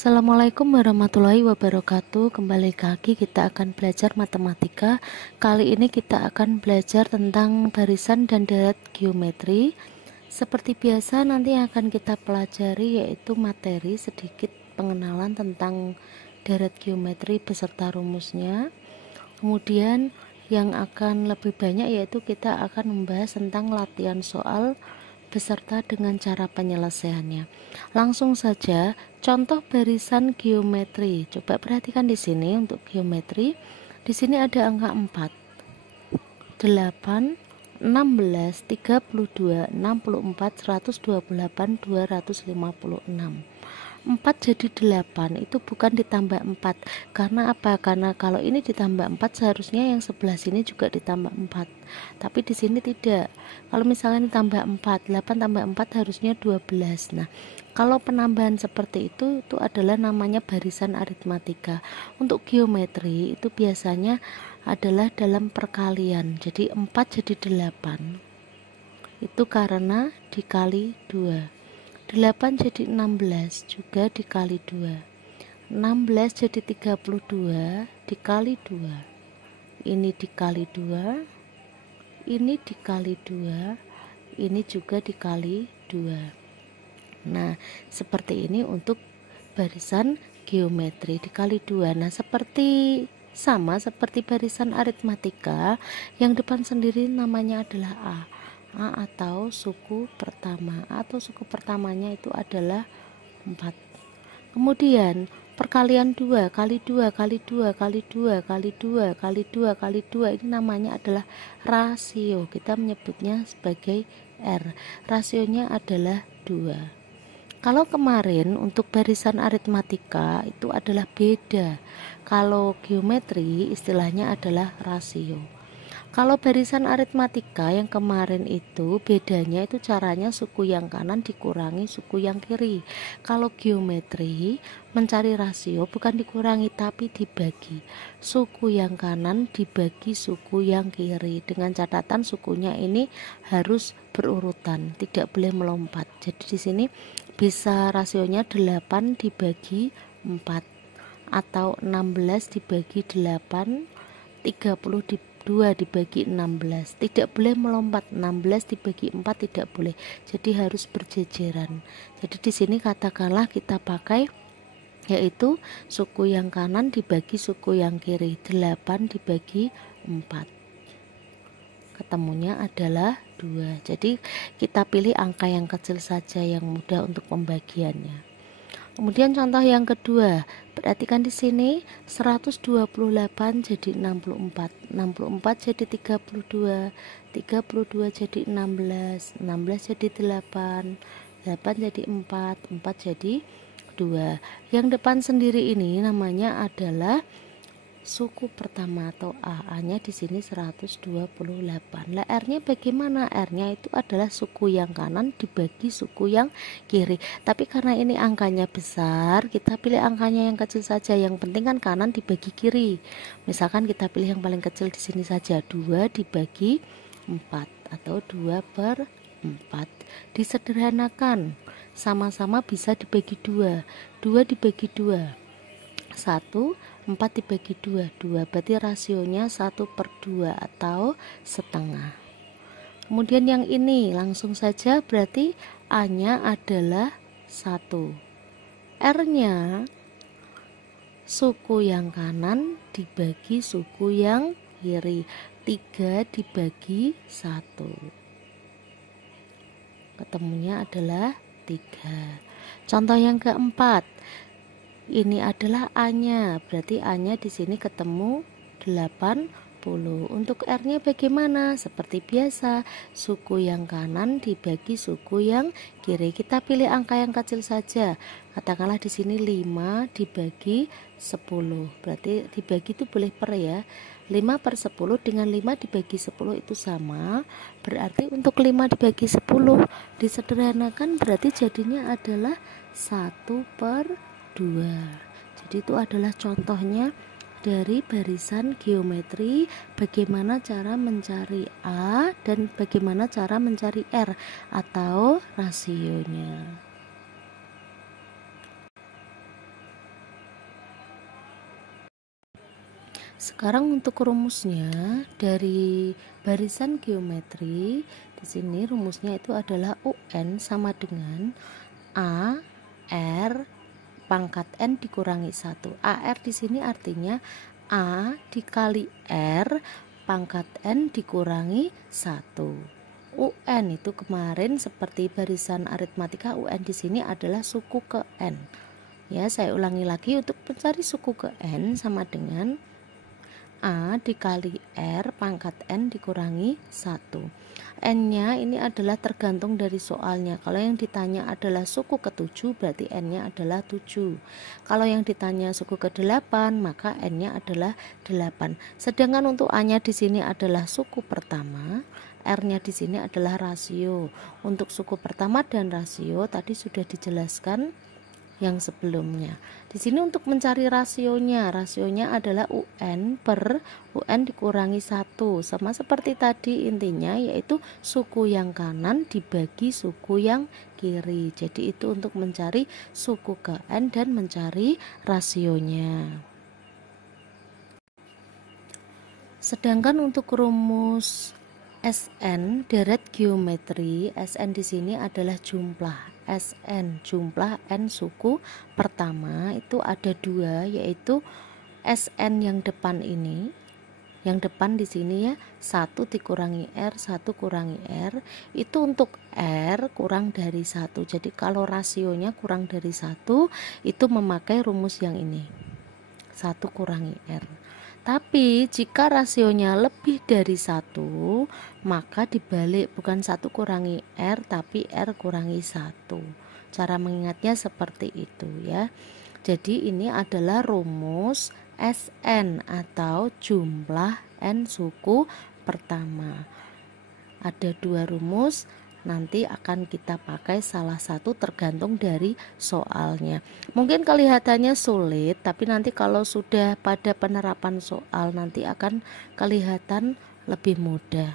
Assalamualaikum warahmatullahi wabarakatuh. Kembali lagi kita akan belajar matematika. Kali ini kita akan belajar tentang barisan dan deret geometri. Seperti biasa nanti akan kita pelajari yaitu materi sedikit pengenalan tentang deret geometri beserta rumusnya. Kemudian yang akan lebih banyak yaitu kita akan membahas tentang latihan soal beserta dengan cara penyelesaiannya. Langsung saja, contoh barisan geometri. Coba perhatikan di sini untuk geometri. Di sini ada angka 4, 8, 16, 32, 64, 128, 256. 4 jadi 8 itu bukan ditambah 4. Karena apa? Karena kalau ini ditambah 4 seharusnya yang sebelah sini juga ditambah 4. Tapi di sini tidak. Kalau misalnya ditambah 4, 8 tambah 4 harusnya 12. Nah, kalau penambahan seperti itu adalah namanya barisan aritmatika. Untuk geometri itu biasanya adalah dalam perkalian. Jadi 4 jadi 8. Itu karena dikali 2. 8 jadi 16 juga dikali 2. 16 jadi 32 dikali 2. Ini dikali 2. Ini dikali 2. Ini juga dikali 2. Nah, seperti ini untuk barisan geometri dikali 2. Nah, sama seperti barisan aritmatika, yang depan sendiri namanya adalah A atau suku pertama, atau suku pertamanya itu adalah 4. Kemudian perkalian 2 kali 2 kali 2 kali 2 kali 2 kali 2 kali 2 ini namanya adalah rasio. Kita menyebutnya sebagai R. Rasionya adalah 2. Kalau kemarin untuk barisan aritmatika itu adalah beda. Kalau geometri istilahnya adalah rasio. Kalau barisan aritmatika yang kemarin itu bedanya itu caranya suku yang kanan dikurangi suku yang kiri. Kalau geometri mencari rasio bukan dikurangi tapi dibagi. Suku yang kanan dibagi suku yang kiri, dengan catatan sukunya ini harus berurutan, tidak boleh melompat. Jadi di sini bisa rasionya 8 dibagi 4 atau 16 dibagi 8, 32 dibagi 16. Tidak boleh melompat. 16 dibagi 4 tidak boleh. Jadi harus berjejeran. Jadi di sini katakanlah kita pakai yaitu suku yang kanan dibagi suku yang kiri. 8 dibagi 4. Ketemunya adalah 2. Jadi kita pilih angka yang kecil saja yang mudah untuk pembagiannya. Kemudian contoh yang kedua, perhatikan di sini 128 jadi 64, 64 jadi 32, 32 jadi 16, 16 jadi 8, 8 jadi 4, 4 jadi 2. Yang depan sendiri ini namanya adalah suku pertama atau A-nya di sini 128. Lah R-nya bagaimana? R-nya itu adalah suku yang kanan dibagi suku yang kiri. Tapi karena ini angkanya besar, kita pilih angkanya yang kecil saja. Yang penting kan kanan dibagi kiri. Misalkan kita pilih yang paling kecil di sini saja, 2 dibagi 4 atau 2/4. Disederhanakan, sama-sama bisa dibagi 2. 2 dibagi 2 1, 4 dibagi 2, 2 berarti rasionya 1/2 atau setengah. Kemudian yang ini langsung saja berarti A-nya adalah 1. R-nya suku yang kanan dibagi suku yang kiri, 3 dibagi 1. Ketemunya adalah 3. Contoh yang keempat, ini adalah A-nya, berarti A-nya di sini ketemu 80. Untuk R-nya bagaimana? Seperti biasa, suku yang kanan dibagi suku yang kiri. Kita pilih angka yang kecil saja. Katakanlah di sini 5 dibagi 10. Berarti dibagi itu boleh per ya. 5/10 dengan 5 dibagi 10 itu sama. Berarti untuk 5 dibagi 10 disederhanakan berarti jadinya adalah 1/2. Jadi itu adalah contohnya dari barisan geometri, bagaimana cara mencari A dan bagaimana cara mencari R atau rasionya. Sekarang untuk rumusnya dari barisan geometri, di sini rumusnya itu adalah UN sama dengan A R pangkat N dikurangi 1. AR di sini artinya A dikali R pangkat N dikurangi 1. UN itu kemarin seperti barisan aritmatika, UN di sini adalah suku ke N. Ya, saya ulangi lagi, untuk mencari suku ke N sama dengan A dikali R pangkat N dikurangi 1. N-nya ini adalah tergantung dari soalnya. Kalau yang ditanya adalah suku ke-7, berarti N-nya adalah 7. Kalau yang ditanya suku ke-8, maka N-nya adalah 8. Sedangkan untuk A-nya di sini adalah suku pertama, R-nya di sini adalah rasio. Untuk suku pertama dan rasio tadi sudah dijelaskan yang sebelumnya. Di sini untuk mencari rasionya adalah UN per UN dikurangi 1. Sama seperti tadi, intinya yaitu suku yang kanan dibagi suku yang kiri. Jadi itu untuk mencari suku ke N dan mencari rasionya. Sedangkan untuk rumus SN deret geometri, SN di sini adalah jumlah. SN jumlah N suku pertama itu ada 2, yaitu SN yang depan ini, yang depan di sini ya, 1 dikurangi R, 1 kurangi R, itu untuk R kurang dari 1. Jadi kalau rasionya kurang dari 1, itu memakai rumus yang ini, 1 kurangi R. Tapi jika rasionya lebih dari 1, maka dibalik, bukan 1 kurangi R tapi R kurangi 1. Cara mengingatnya seperti itu ya. Jadi ini adalah rumus SN atau jumlah N suku pertama. Ada 2 rumus, nanti akan kita pakai salah satu tergantung dari soalnya. Mungkin kelihatannya sulit, tapi nanti kalau sudah pada penerapan soal nanti akan kelihatan lebih mudah.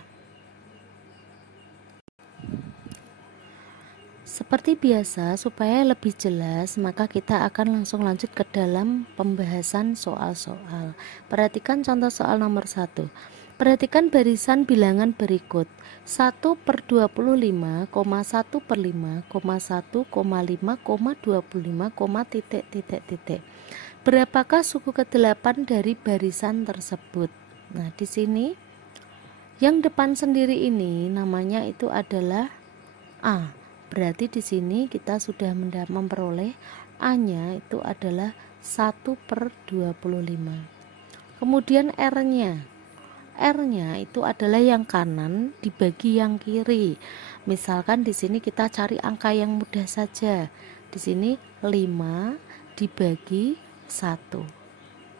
Seperti biasa, supaya lebih jelas, maka kita akan langsung lanjut ke dalam pembahasan soal-soal. Perhatikan contoh soal nomor 1. Perhatikan barisan bilangan berikut: 1/25, 1/5, 1,5, Berapakah suku ke-8 dari barisan tersebut? Nah, di sini yang depan sendiri ini namanya itu adalah A. Berarti di sini kita sudah memperoleh A-nya itu adalah 1/25. Kemudian R-nya itu adalah yang kanan dibagi yang kiri. Misalkan di sini kita cari angka yang mudah saja. Di sini 5 dibagi 1.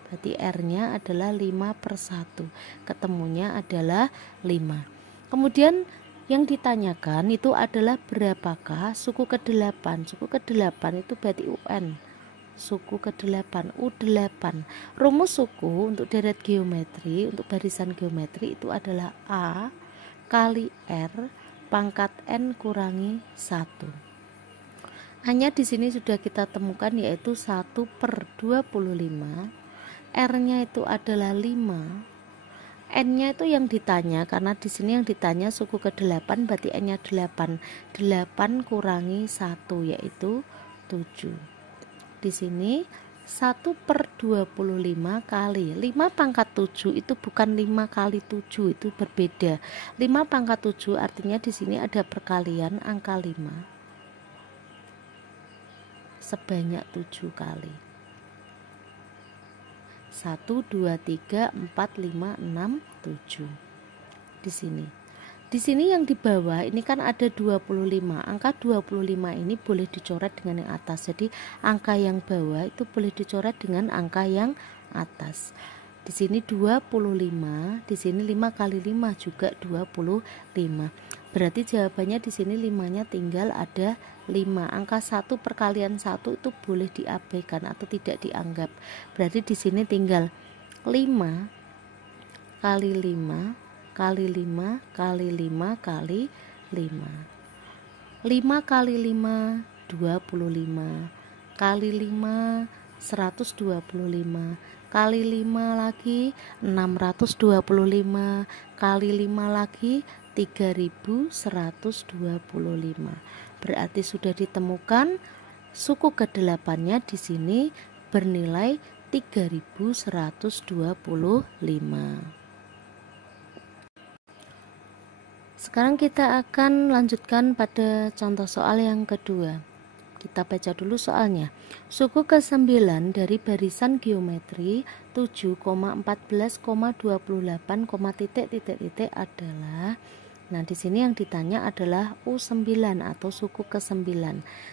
Berarti R-nya adalah 5/1. Ketemunya adalah 5. Kemudian yang ditanyakan itu adalah berapakah suku ke-8. Suku ke-8 itu berarti UN. Suku ke-8, U8. Rumus suku untuk deret geometri, untuk barisan geometri itu adalah A kali R pangkat N kurangi 1. Hanya di sini sudah kita temukan, yaitu 1/25. R-nya itu adalah 5. N-nya itu yang ditanya, karena di sini yang ditanya suku ke-8, berarti N-nya 8. 8 kurangi 1 yaitu 7. Di sini 1/25 kali 5 pangkat 7 itu bukan 5 kali 7, itu berbeda. 5 pangkat 7 artinya di sini ada perkalian angka 5 sebanyak 7 kali. 1, 2, 3, 4, 5, 6, 7. Di sini. Di sini yang di bawah ini kan ada 25. Angka 25 ini boleh dicoret dengan yang atas. Jadi angka yang bawah itu boleh dicoret dengan angka yang atas. Di sini 25, di sini 5 kali 5 juga 25. Berarti jawabannya di sini 5-nya tinggal ada 5. Angka 1 perkalian 1 itu boleh diabaikan atau tidak dianggap. Berarti di sini tinggal 5 kali 5 kali 5 kali 5 kali 5. 5 kali 5 25 kali 5 125, kali 5 lagi 625, kali 5 lagi 3125. Berarti sudah ditemukan suku ke-8-nya di sini bernilai 3125. Sekarang kita akan lanjutkan pada contoh soal yang kedua. Kita baca dulu soalnya. Suku ke-9 dari barisan geometri 7,14,28, adalah, nah di sini yang ditanya adalah U9 atau suku ke-9.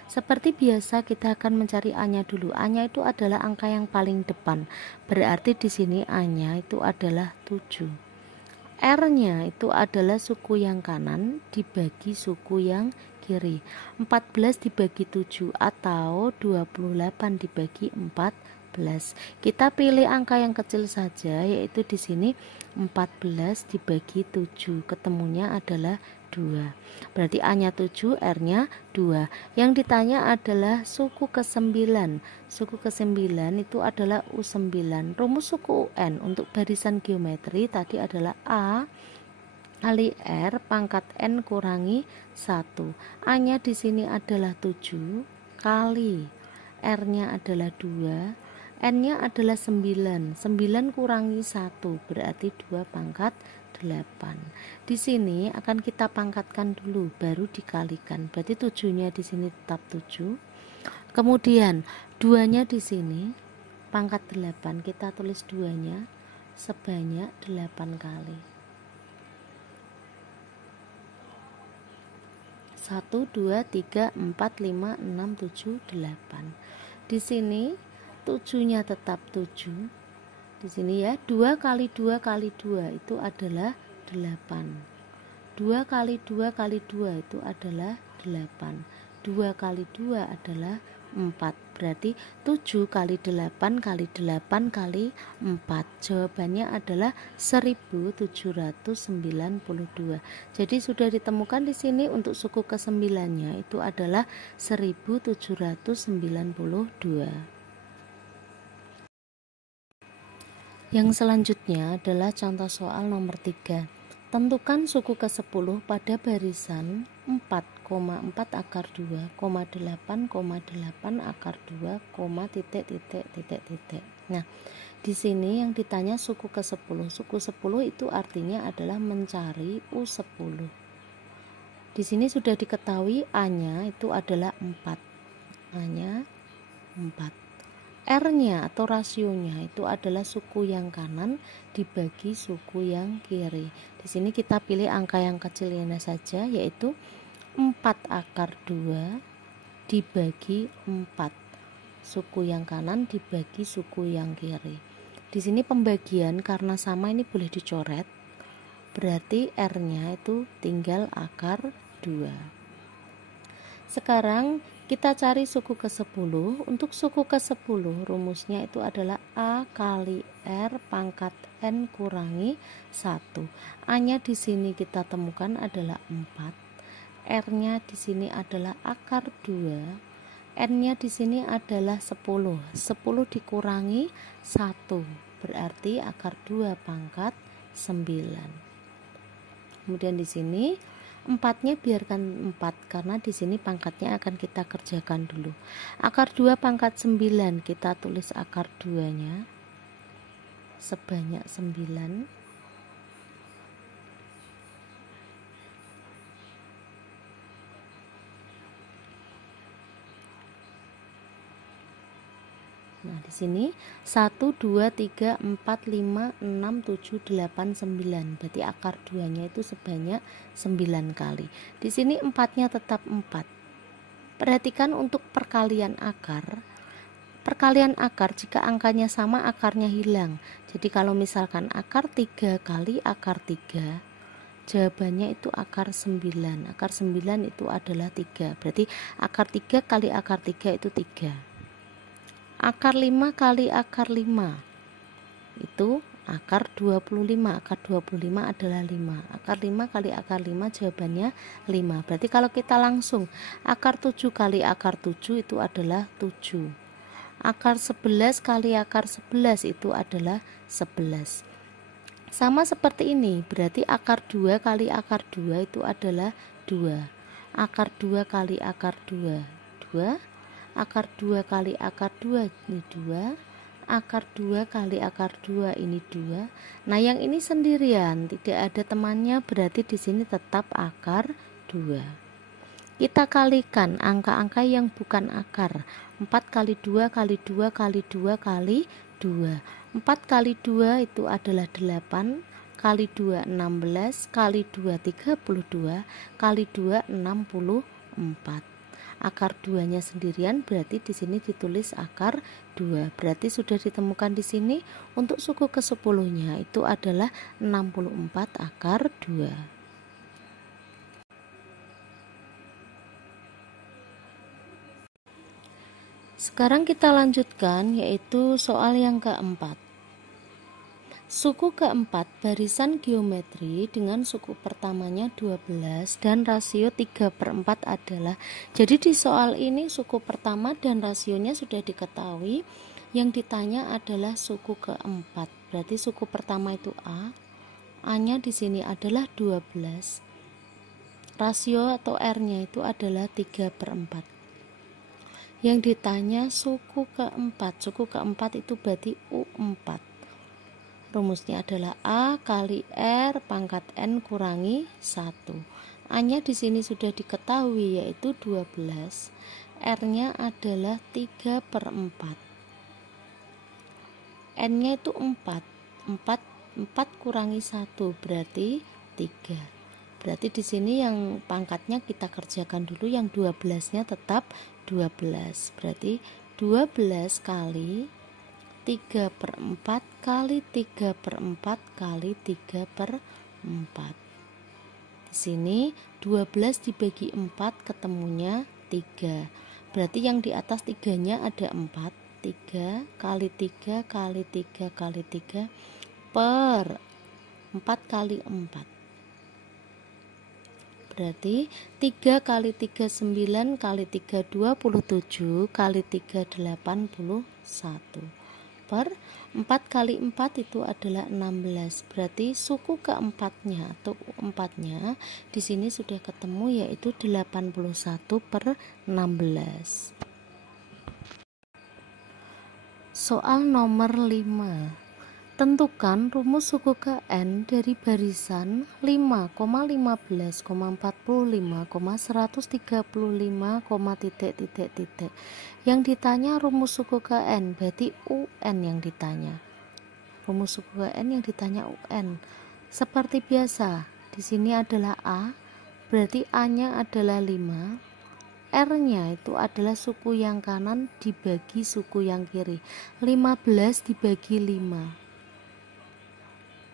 Seperti biasa kita akan mencari A-nya dulu. A-nya itu adalah angka yang paling depan. Berarti di sini A-nya itu adalah 7. R-nya itu adalah suku yang kanan dibagi suku yang kiri. 14 dibagi 7 atau 28 dibagi 14. Kita pilih angka yang kecil saja, yaitu di sini 14 dibagi 7. Ketemunya adalah 2. Berarti A-nya 7, R-nya 2. Yang ditanya adalah suku ke-9. Suku ke-9 itu adalah U9. Rumus suku UN untuk barisan geometri tadi adalah A kali R pangkat N kurangi 1. A-nya di sini adalah 7 kali R-nya adalah 2, N-nya adalah 9. 9 kurangi 1 berarti 2 pangkat 8. Di sini akan kita pangkatkan dulu baru dikalikan. Berarti 7-nya di sini tetap 7. Kemudian 2-nya di sini pangkat 8, kita tulis 2-nya sebanyak 8 kali. 1 2 3 4 5 6 7 8. Di sini 7-nya tetap 7. Di sini ya, 2 kali 2 kali 2 itu adalah 8. 2 kali 2 kali 2 itu adalah 8. 2 kali 2 adalah 4. Berarti 7 kali 8 kali 8 kali 4. Jawabannya adalah 1792. Jadi sudah ditemukan di sini untuk suku ke-9-nya itu adalah 1792. Yang selanjutnya adalah contoh soal nomor 3. Tentukan suku ke-10 pada barisan 4,4 akar 2, 8,8 akar 2, titik. Nah, di sini yang ditanya suku ke-10. Suku 10 itu artinya adalah mencari U10. Di sini sudah diketahui A-nya itu adalah 4. A-nya 4. R-nya atau rasionya itu adalah suku yang kanan dibagi suku yang kiri. Di sini kita pilih angka yang kecilnya saja, yaitu 4 akar 2 dibagi 4. Suku yang kanan dibagi suku yang kiri. Di sini pembagian karena sama ini boleh dicoret. Berarti R-nya itu tinggal akar 2. Sekarang kita cari suku ke-10. Untuk suku ke-10 rumusnya itu adalah A kali R pangkat N kurangi 1. A-nya di sini kita temukan adalah 4. R-nya di sini adalah akar 2. N-nya di sini adalah 10. 10 dikurangi 1 berarti akar 2 pangkat 9. Kemudian di sini 4-nya biarkan 4 karena di sini pangkatnya akan kita kerjakan dulu. Akar 2 pangkat 9 kita tulis akar 2-nya sebanyak 9. Nah, di sini 1 2 3 4 5 6 7 8 9. Berarti akar 2-nya itu sebanyak 9 kali. Di sini 4-nya tetap 4. Perhatikan untuk perkalian akar. Perkalian akar jika angkanya sama akarnya hilang. Jadi kalau misalkan akar 3 kali akar 3, jawabannya itu akar 9. Akar 9 itu adalah 3. Berarti akar 3 kali akar 3 itu 3. Akar 5 kali akar 5 itu akar 25. Akar 25 adalah 5. Akar 5 kali akar 5 jawabannya 5. Berarti kalau kita langsung akar 7 kali akar 7 itu adalah 7. Akar 11 kali akar 11 itu adalah 11. Sama seperti ini, berarti akar 2 kali akar 2 itu adalah 2. Akar 2 kali akar 2, 2. Akar 2 kali akar 2 ini 2. Akar 2 kali akar 2 ini 2. Nah, yang ini sendirian, tidak ada temannya, berarti di sini tetap akar 2. Kita kalikan angka-angka yang bukan akar. 4 kali 2 kali 2 kali 2 kali 2. 4 kali 2 itu adalah 8, kali 2 16, kali 2 32, kali 2 64. Akar 2-nya sendirian, berarti di sini ditulis akar 2. Berarti sudah ditemukan di sini untuk suku ke-10-nya itu adalah 64 akar 2. Sekarang kita lanjutkan, yaitu soal yang keempat. Suku keempat barisan geometri dengan suku pertamanya 12 dan rasio 3/4 adalah. Jadi di soal ini suku pertama dan rasionya sudah diketahui. Yang ditanya adalah suku keempat. Berarti suku pertama itu A-nya di sini adalah 12. Rasio atau R-nya itu adalah 3/4. Yang ditanya suku keempat. Suku keempat itu berarti U4. Rumusnya adalah A kali R pangkat N kurangi 1. A-nya di sini sudah diketahui, yaitu 12. R-nya adalah 3/4. N-nya itu 4. 4 kurangi 1 berarti 3. Berarti di sini yang pangkatnya kita kerjakan dulu, yang 12-nya tetap 12. Berarti 12 kali 3/4 kali 3/4 kali 3/4. Di sini 12 dibagi 4 ketemunya 3. Berarti yang di atas 3-nya ada 4. 3 kali 3 kali 3 kali 3 per 4 kali 4. Berarti 3 kali 3 9 kali 3 27 kali 3 81 per 4 kali 4 itu adalah 16. Berarti suku keempatnya atau 4-nya di sini sudah ketemu, yaitu 81 per 16. Soal nomor 5. Tentukan rumus suku ke N dari barisan 5,15,45,135, yang ditanya rumus suku ke N, berarti UN yang ditanya. Rumus suku ke N yang ditanya UN. Seperti biasa, di sini adalah A, berarti A-nya adalah 5. R-nya itu adalah suku yang kanan dibagi suku yang kiri. 15 dibagi 5.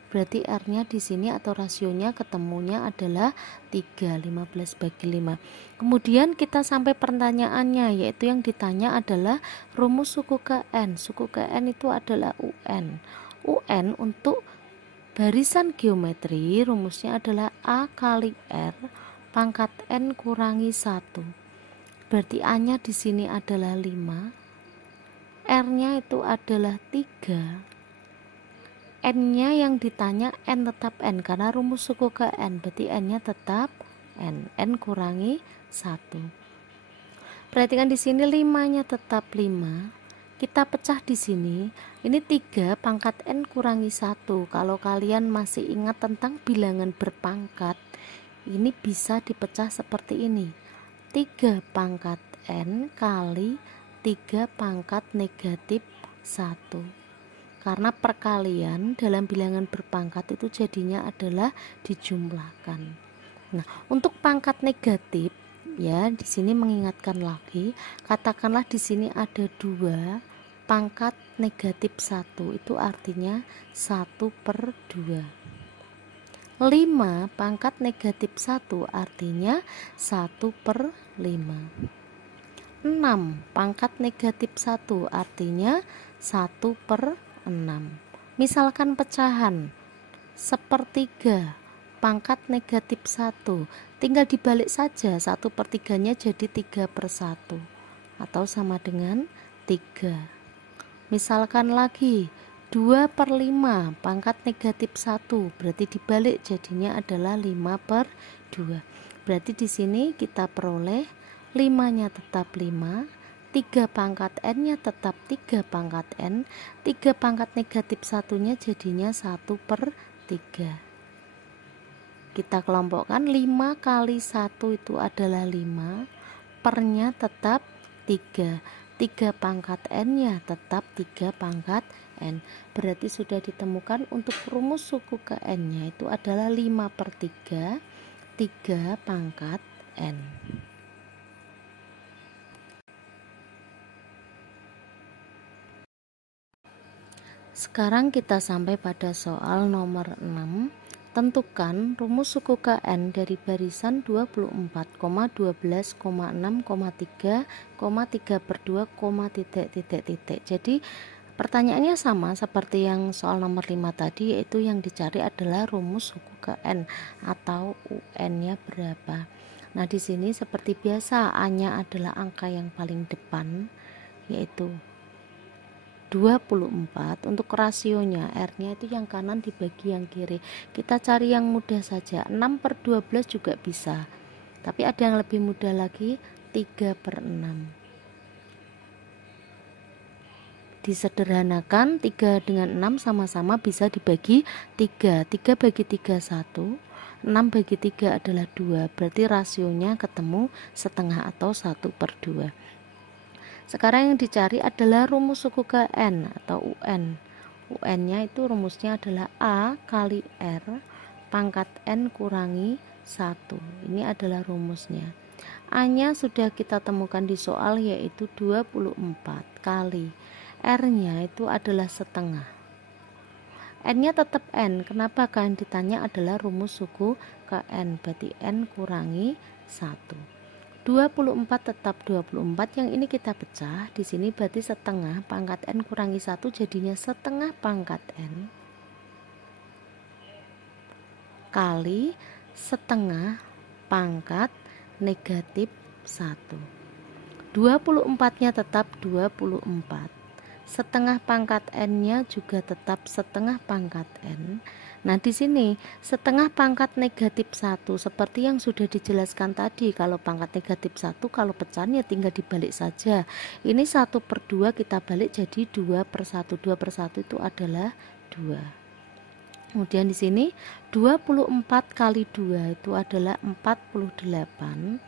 Berarti R-nya di sini atau rasionya ketemunya adalah 3, 15 bagi 5. Kemudian kita sampai pertanyaannya, yaitu yang ditanya adalah rumus suku ke N. Suku ke N itu adalah UN. UN untuk barisan geometri rumusnya adalah A kali R pangkat N kurangi 1. Berarti A-nya di sini adalah 5. R-nya itu adalah 3. N-nya yang ditanya N tetap N, karena rumus suku ke N, berarti N-nya tetap N. N kurangi 1. Perhatikan di sini 5-nya tetap 5. Kita pecah di sini. Ini 3 pangkat N kurangi 1. Kalau kalian masih ingat tentang bilangan berpangkat, ini bisa dipecah seperti ini. 3 pangkat N kali 3 pangkat negatif 1. Karena perkalian dalam bilangan berpangkat itu jadinya adalah dijumlahkan. Nah, untuk pangkat negatif, ya, di sini mengingatkan lagi, katakanlah di sini ada 2 pangkat negatif 1, itu artinya 1/2. 5 pangkat negatif 1 artinya 1/5. 6 pangkat negatif 1 artinya 1/6. Misalkan pecahan 1/3 pangkat negatif 1, tinggal dibalik saja, 1/3-nya jadi 3/1 atau sama dengan 3. Misalkan lagi 2/5 pangkat negatif 1, berarti dibalik jadinya adalah 5/2. Berarti di sini kita peroleh 5-nya tetap 5, 3 pangkat n-nya tetap 3 pangkat n, 3 pangkat negatif 1-nya jadinya 1/3. Kita kelompokkan 5 kali 1 itu adalah 5, pernya tetap 3, 3 pangkat n-nya tetap 3 pangkat n. Berarti sudah ditemukan untuk rumus suku ke n-nya itu adalah 5/3, 3 pangkat n. Sekarang kita sampai pada soal nomor 6. Tentukan rumus suku ke n dari barisan 24,12,6,3,3/2, Jadi pertanyaannya sama seperti yang soal nomor 5 tadi, yaitu yang dicari adalah rumus suku ke n atau UN-nya berapa. Nah, di sini seperti biasa A-nya adalah angka yang paling depan, yaitu 24. Untuk rasionya R-nya itu yang kanan dibagi yang kiri. Kita cari yang mudah saja, 6/12 juga bisa, tapi ada yang lebih mudah lagi, 3/6. Disederhanakan, 3 dengan 6 sama-sama bisa dibagi 3. 3 bagi 3 1, 6 bagi 3 adalah 2, berarti rasionya ketemu setengah atau 1/2. Sekarang yang dicari adalah rumus suku ke n atau UN. UN-nya itu rumusnya adalah A kali R pangkat n kurangi 1. Ini adalah rumusnya. A-nya sudah kita temukan di soal, yaitu 24 kali R-nya itu adalah setengah. N-nya tetap N. Kenapa? Kan ditanya adalah rumus suku ke N, berarti N kurangi 1. 24 tetap 24, yang ini kita pecah. Di sini berarti setengah pangkat N kurangi 1 jadinya setengah pangkat N kali setengah pangkat negatif 1. 24-nya tetap 24. Setengah pangkat n-nya juga tetap setengah pangkat n. Nah, di sini setengah pangkat negatif 1 seperti yang sudah dijelaskan tadi. Kalau pangkat negatif 1 kalau pecahannya tinggal dibalik saja. Ini 1/2 kita balik jadi 2/1. 2/1 itu adalah 2. Kemudian di sini 24 kali 2 itu adalah 48.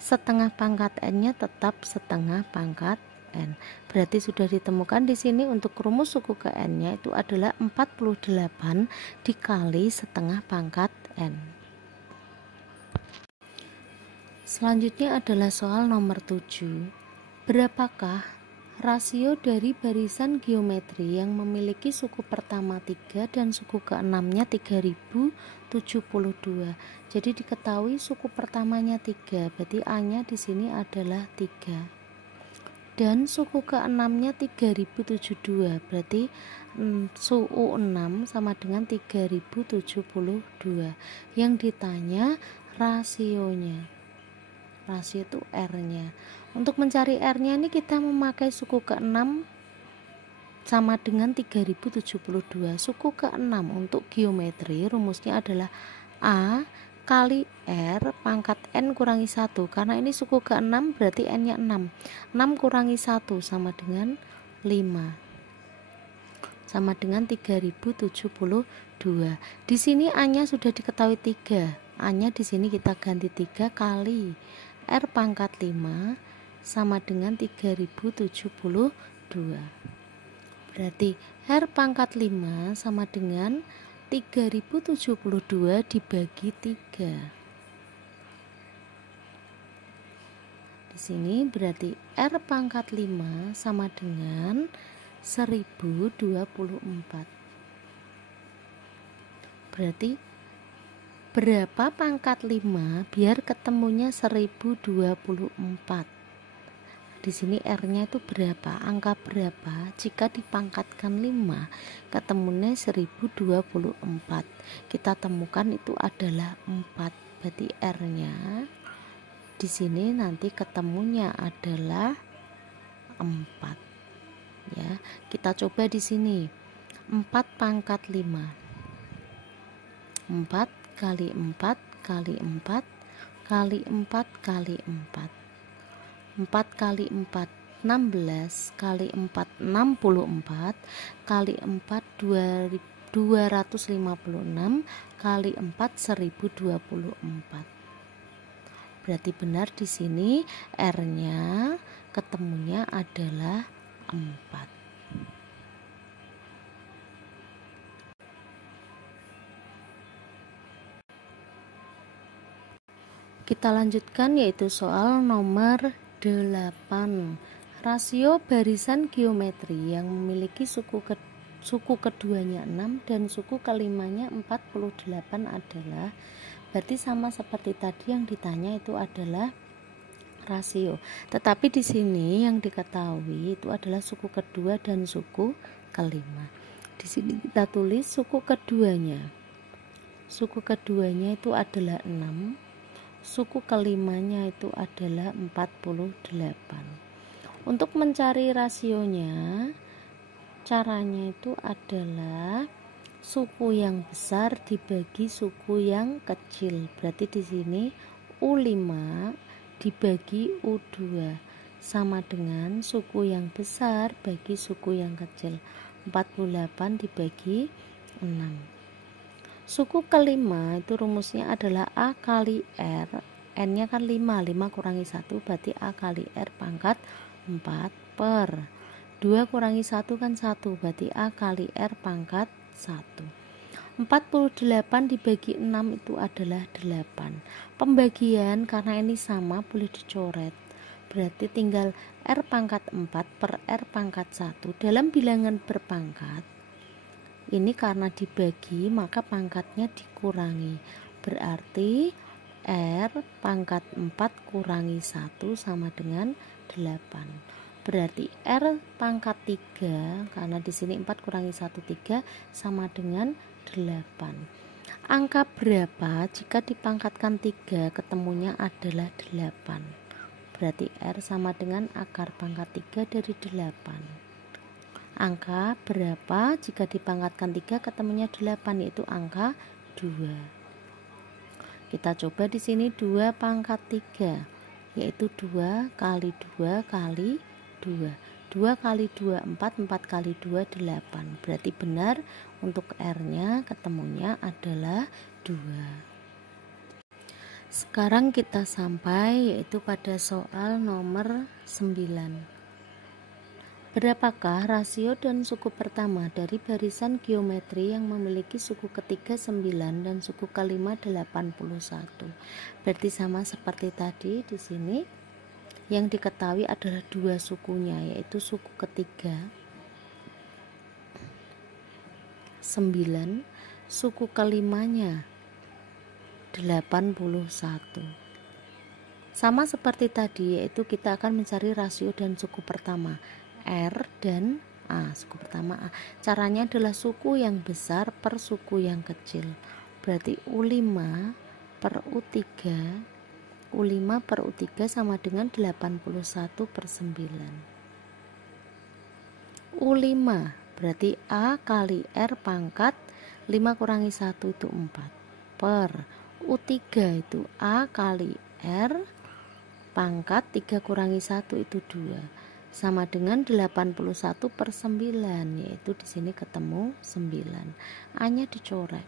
Setengah pangkat n-nya tetap setengah pangkat n. Berarti sudah ditemukan di sini untuk rumus suku ke n-nya itu adalah 48 dikali setengah pangkat n. Selanjutnya adalah soal nomor 7. Berapakah rasio dari barisan geometri yang memiliki suku pertama 3 dan suku ke-6-nya 3072. Jadi diketahui suku pertamanya 3, berarti A-nya di sini adalah 3. Dan suku ke-6-nya 3072, berarti suku 6 sama dengan 3072. Yang ditanya rasionya. Rasio itu R-nya. Untuk mencari R-nya ini kita memakai suku ke-6 sama dengan 3072. Suku ke-6 untuk geometri rumusnya adalah A kali R pangkat N kurangi 1. Karena ini suku ke-6 berarti N-nya 6. 6 kurangi 1 sama dengan 5. Sama dengan 3072. Di sini A-nya sudah diketahui 3. A-nya di sini kita ganti 3 kali R pangkat 5 sama dengan 3072. Berarti R pangkat 5 sama dengan 3072 dibagi 3. Di sini berarti R pangkat 5 sama dengan 1024. Berarti berapa pangkat 5 biar ketemunya 1024? Di sini R-nya itu berapa? Angka berapa? Jika dipangkatkan 5, ketemunya 1024. Kita temukan itu adalah 4. Berarti R-nya di sini nanti ketemunya adalah 4. Ya, kita coba di sini. 4 pangkat 5. 4 kali 4 kali 4 kali 4 kali 4. 4 kali 4 16 kali 4 64 kali 4 256 kali 4 1024. Berarti benar di sini R-nya ketemunya adalah 4. Kita lanjutkan yaitu soal nomor 8. Rasio barisan geometri yang memiliki suku keduanya 6 dan suku kelimanya 48 adalah, berarti sama seperti tadi yang ditanya itu adalah rasio. Tetapi di sini yang diketahui itu adalah suku kedua dan suku kelima. Di sini kita tulis suku keduanya. Suku keduanya itu adalah 6. Suku kelimanya itu adalah 48. Untuk mencari rasionya, caranya itu adalah suku yang besar dibagi suku yang kecil. Berarti di sini U5 dibagi U2 sama dengan suku yang besar bagi suku yang kecil. 48 dibagi 6. Suku kelima itu rumusnya adalah A kali R. N-nya kan 5 kurangi 1 berarti A kali R pangkat 4 per 2 kurangi 1 kan 1 berarti A kali R pangkat 1. 48 dibagi 6 itu adalah 8. Pembagian karena ini sama boleh dicoret. Berarti tinggal R pangkat 4 per R pangkat 1. Dalam bilangan berpangkat, ini karena dibagi maka pangkatnya dikurangi. Berarti R pangkat 4 kurangi 1 sama dengan 8. Berarti R pangkat 3, karena di sini 4 kurangi 1 3 sama dengan 8. Angka berapa jika dipangkatkan 3 ketemunya adalah 8. Berarti R sama dengan akar pangkat 3 dari 8. Angka berapa jika dipangkatkan 3 ketemunya 8, yaitu angka 2. Kita coba di sini 2 pangkat 3, yaitu 2 kali 2 kali 2. 2 kali 2 4, 4 kali 2 8. Berarti benar untuk R-nya ketemunya adalah 2. Sekarang kita sampai yaitu pada soal nomor 9. Berapakah rasio dan suku pertama dari barisan geometri yang memiliki suku ketiga 9 dan suku kelima 81? Berarti sama seperti tadi di sini. Yang diketahui adalah dua sukunya, yaitu suku ketiga 9, suku kelimanya 81. Sama seperti tadi, yaitu kita akan mencari rasio dan suku pertama R dan A. Suku pertama A. Caranya adalah suku yang besar per suku yang kecil. Berarti U5 per U3, U5 per U3 sama dengan 81 per 9. U5 berarti A kali R pangkat 5 kurangi 1 itu 4 per U3 itu A kali R pangkat 3 kurangi 1 itu 2 sama dengan 81 per 9, yaitu di sini ketemu 9. A-nya dicoret.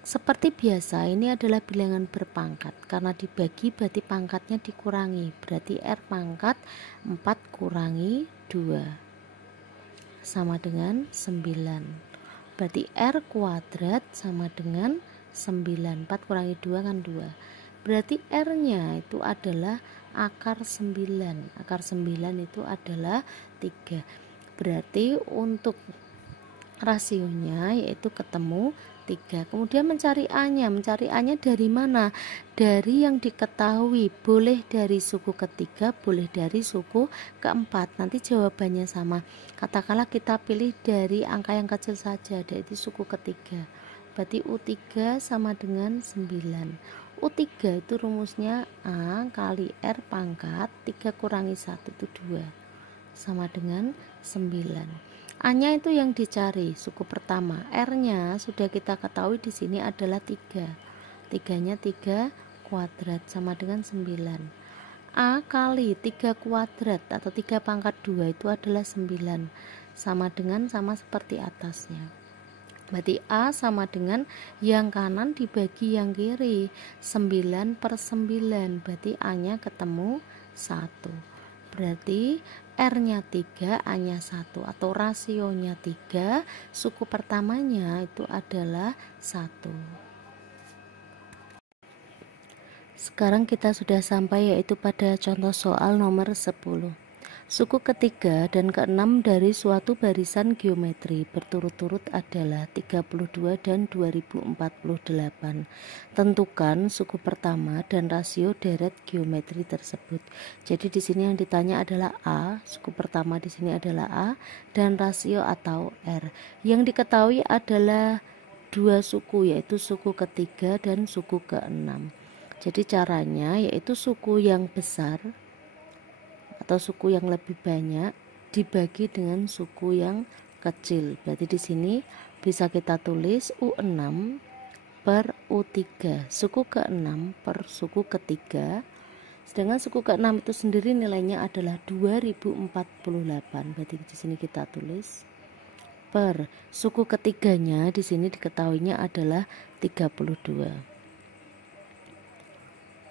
Seperti biasa, ini adalah bilangan berpangkat. Karena dibagi berarti pangkatnya dikurangi. Berarti R pangkat 4 kurangi 2 sama dengan 9. Berarti R kuadrat sama dengan 9. 4 kurangi 2 kan 2. Berarti R-nya itu adalah akar 9. Akar 9 itu adalah 3. Berarti untuk rasionya yaitu ketemu 3. Kemudian mencari A-nya. Mencari A-nya dari mana? Dari yang diketahui. Boleh dari suku ketiga, boleh dari suku keempat. Nanti jawabannya sama. Katakanlah kita pilih dari angka yang kecil saja, yaitu suku ketiga. Berarti U3 sama dengan 9. U3 itu rumusnya A kali R pangkat 3 kurangi 1 itu 2. sama dengan 9. A-nya itu yang dicari, suku pertama. R-nya sudah kita ketahui di sini adalah 3. 3-nya 3 kuadrat sama dengan 9. A kali 3 kuadrat atau 3 pangkat 2 itu adalah 9. Sama seperti atasnya. Berarti A sama dengan yang kanan dibagi yang kiri, 9/9. Berarti A-nya ketemu 1. Berarti R-nya 3, A-nya 1, atau rasionya 3, suku pertamanya itu adalah 1. Sekarang kita sudah sampai yaitu pada contoh soal nomor 10. Suku ketiga dan keenam dari suatu barisan geometri berturut-turut adalah 32 dan 2048. Tentukan suku pertama dan rasio deret geometri tersebut. Jadi di sini yang ditanya adalah A, suku pertama di sini adalah A, dan rasio atau R. Yang diketahui adalah dua suku, yaitu suku ketiga dan suku keenam. Jadi caranya yaitu suku yang besar atau suku yang lebih banyak dibagi dengan suku yang kecil. Berarti di sini bisa kita tulis U6 per U3, suku ke-6 per suku ketiga. Sedangkan suku ke-6 itu sendiri nilainya adalah 2048. Berarti di sini kita tulis per suku ketiganya, di sini diketahuinya adalah 32.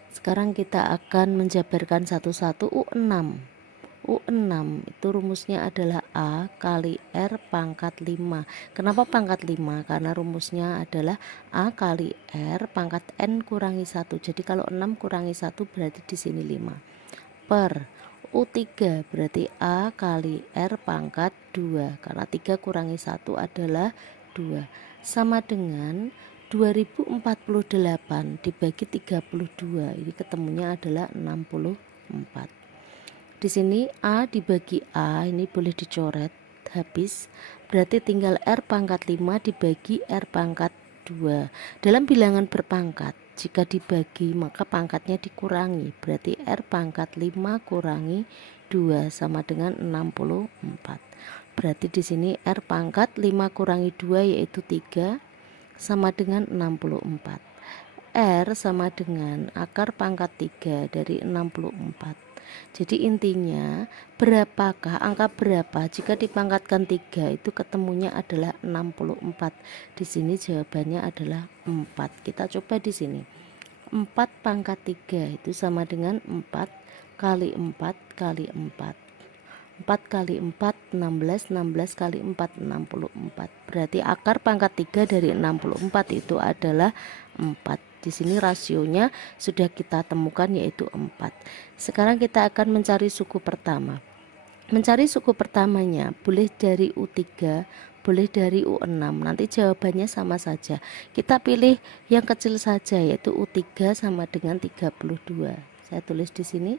Sekarang kita akan menjabarkan satu-satu. U6 itu rumusnya adalah A kali R pangkat 5. Kenapa pangkat 5? Karena rumusnya adalah A kali R pangkat N kurangi 1. Jadi kalau 6 kurangi 1 berarti di sini 5. Per U3 berarti A kali R pangkat 2. Karena 3 kurangi 1 adalah 2. Sama dengan 2048 dibagi 32, ini ketemunya adalah 64. Di sini A dibagi A ini boleh dicoret habis, berarti tinggal R pangkat 5 dibagi R pangkat 2. Dalam bilangan berpangkat, jika dibagi maka pangkatnya dikurangi, berarti R pangkat 5 kurangi 2 sama dengan 64. Berarti di sini R pangkat 5 kurangi 2 yaitu 3 sama dengan 64. R sama dengan akar pangkat 3 dari 64. Jadi intinya berapakah, angka berapa jika dipangkatkan 3 itu ketemunya adalah 64. Di sini jawabannya adalah 4. Kita coba di sini. 4 pangkat 3 itu sama dengan 4 kali 4 kali 4. 4 kali 4 16, 16 kali 4 64. Berarti akar pangkat 3 dari 64 itu adalah 4. Di sini rasionya sudah kita temukan yaitu 4. Sekarang kita akan mencari suku pertama. Mencari suku pertamanya boleh dari U3, boleh dari U6. Nanti jawabannya sama saja. Kita pilih yang kecil saja yaitu U3 sama dengan 32. Saya tulis di sini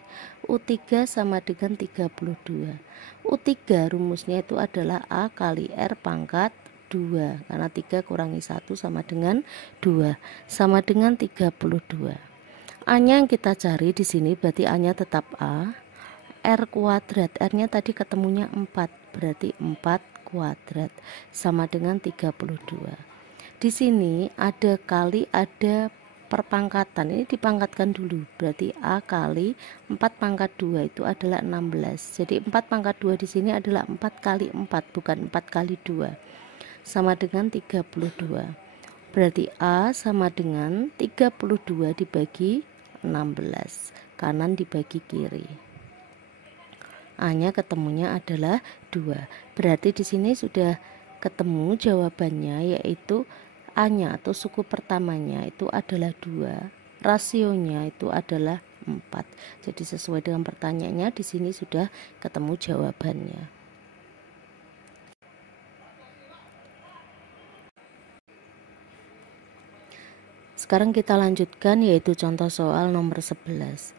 U3 sama dengan 32. U3 rumusnya itu adalah A kali R pangkat 2. Karena 3 kurangi 1 sama dengan 2. Sama dengan 32. A-nya yang kita cari di sini berarti A-nya tetap A. R kuadrat, R-nya tadi ketemunya 4. Berarti 4 kuadrat sama dengan 32. Di sini ada kali, ada perpangkatan, ini dipangkatkan dulu, berarti A kali 4 pangkat 2 itu adalah 16. Jadi 4 pangkat 2 di sini adalah 4 kali 4, bukan 4 kali 2, sama dengan 32. Berarti A sama dengan 32 dibagi 16, kanan dibagi kiri. A-nya ketemunya adalah 2. Berarti di sini sudah ketemu jawabannya, yaitu A-nya atau suku pertamanya itu adalah 2, rasionya itu adalah 4. Jadi sesuai dengan pertanyaannya di sini sudah ketemu jawabannya. Sekarang kita lanjutkan yaitu contoh soal nomor 11.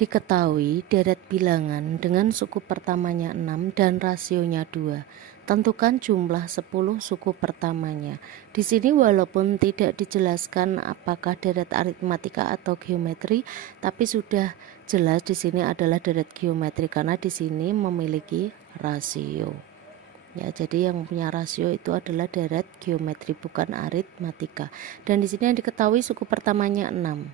Diketahui deret bilangan dengan suku pertamanya 6 dan rasionya 2. Tentukan jumlah 10 suku pertamanya. Di sini walaupun tidak dijelaskan apakah deret aritmatika atau geometri, tapi sudah jelas di sini adalah deret geometri karena di sini memiliki rasio. Ya, jadi yang punya rasio itu adalah deret geometri, bukan aritmatika. Dan di sini yang diketahui suku pertamanya 6.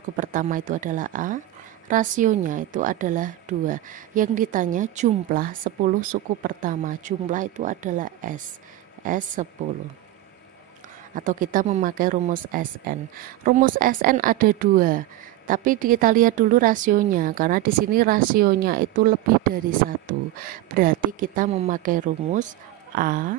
Suku pertama itu adalah A, rasionya itu adalah 2. Yang ditanya jumlah 10 suku pertama, jumlah itu adalah S 10. Atau kita memakai rumus SN. Rumus SN ada 2. Tapi kita lihat dulu rasionya, karena di sini rasionya itu lebih dari 1. Berarti kita memakai rumus A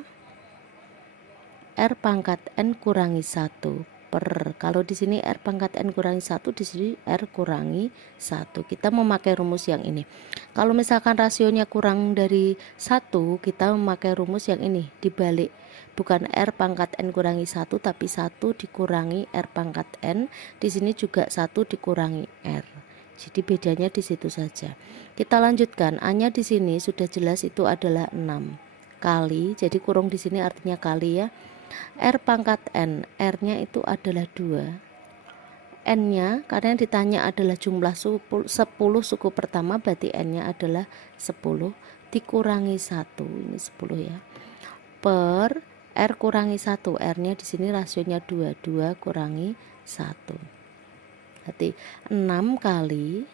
R pangkat N kurangi 1 per, kalau di sini R pangkat N kurangi 1, di sini R kurangi 1. Kita memakai rumus yang ini. Kalau misalkan rasionya kurang dari 1, kita memakai rumus yang ini, dibalik. Bukan R pangkat N kurangi 1, tapi 1 dikurangi R pangkat N. Di sini juga 1 dikurangi R. Jadi bedanya di situ saja. Kita lanjutkan. A-nya di sini sudah jelas itu adalah 6 kali. Jadi kurung di sini artinya kali ya. R pangkat N, R-nya itu adalah 2. N-nya karena yang ditanya adalah jumlah 10 suku pertama, berarti N-nya adalah 10 dikurangi 1, ini 10 ya, per R kurangi 1. R-nya di sini rasionya 2, 2 kurangi 1. Berarti 6 kali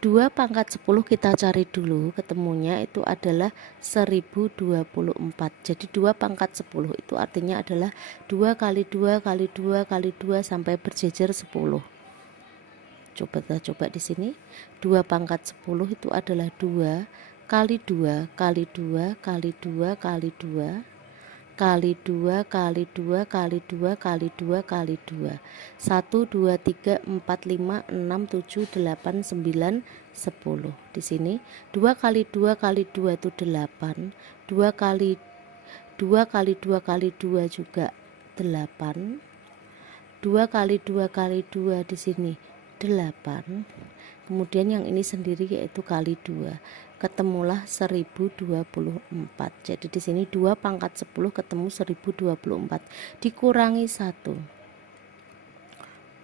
2 pangkat 10 kita cari dulu, ketemunya itu adalah 1024. Jadi 2 pangkat 10 itu artinya adalah 2 kali 2 kali 2 kali 2 sampai berjejer 10. Coba di sini 2 pangkat 10 itu adalah 2 kali 2 kali 2 kali 2 kali 2 kali 2 kali 2 kali 2 kali 2 kali 2. 1 2 3 4 5 6 7 8 9 10. Di sini 2 kali 2 kali 2 itu 8. 2 kali 2 kali 2 kali 2 juga 8. 2 kali 2 kali 2 di sini 8. Kemudian yang ini sendiri yaitu kali 2. Ketemulah 1024. Jadi di sini 2 pangkat 10 ketemu 1024 dikurangi 1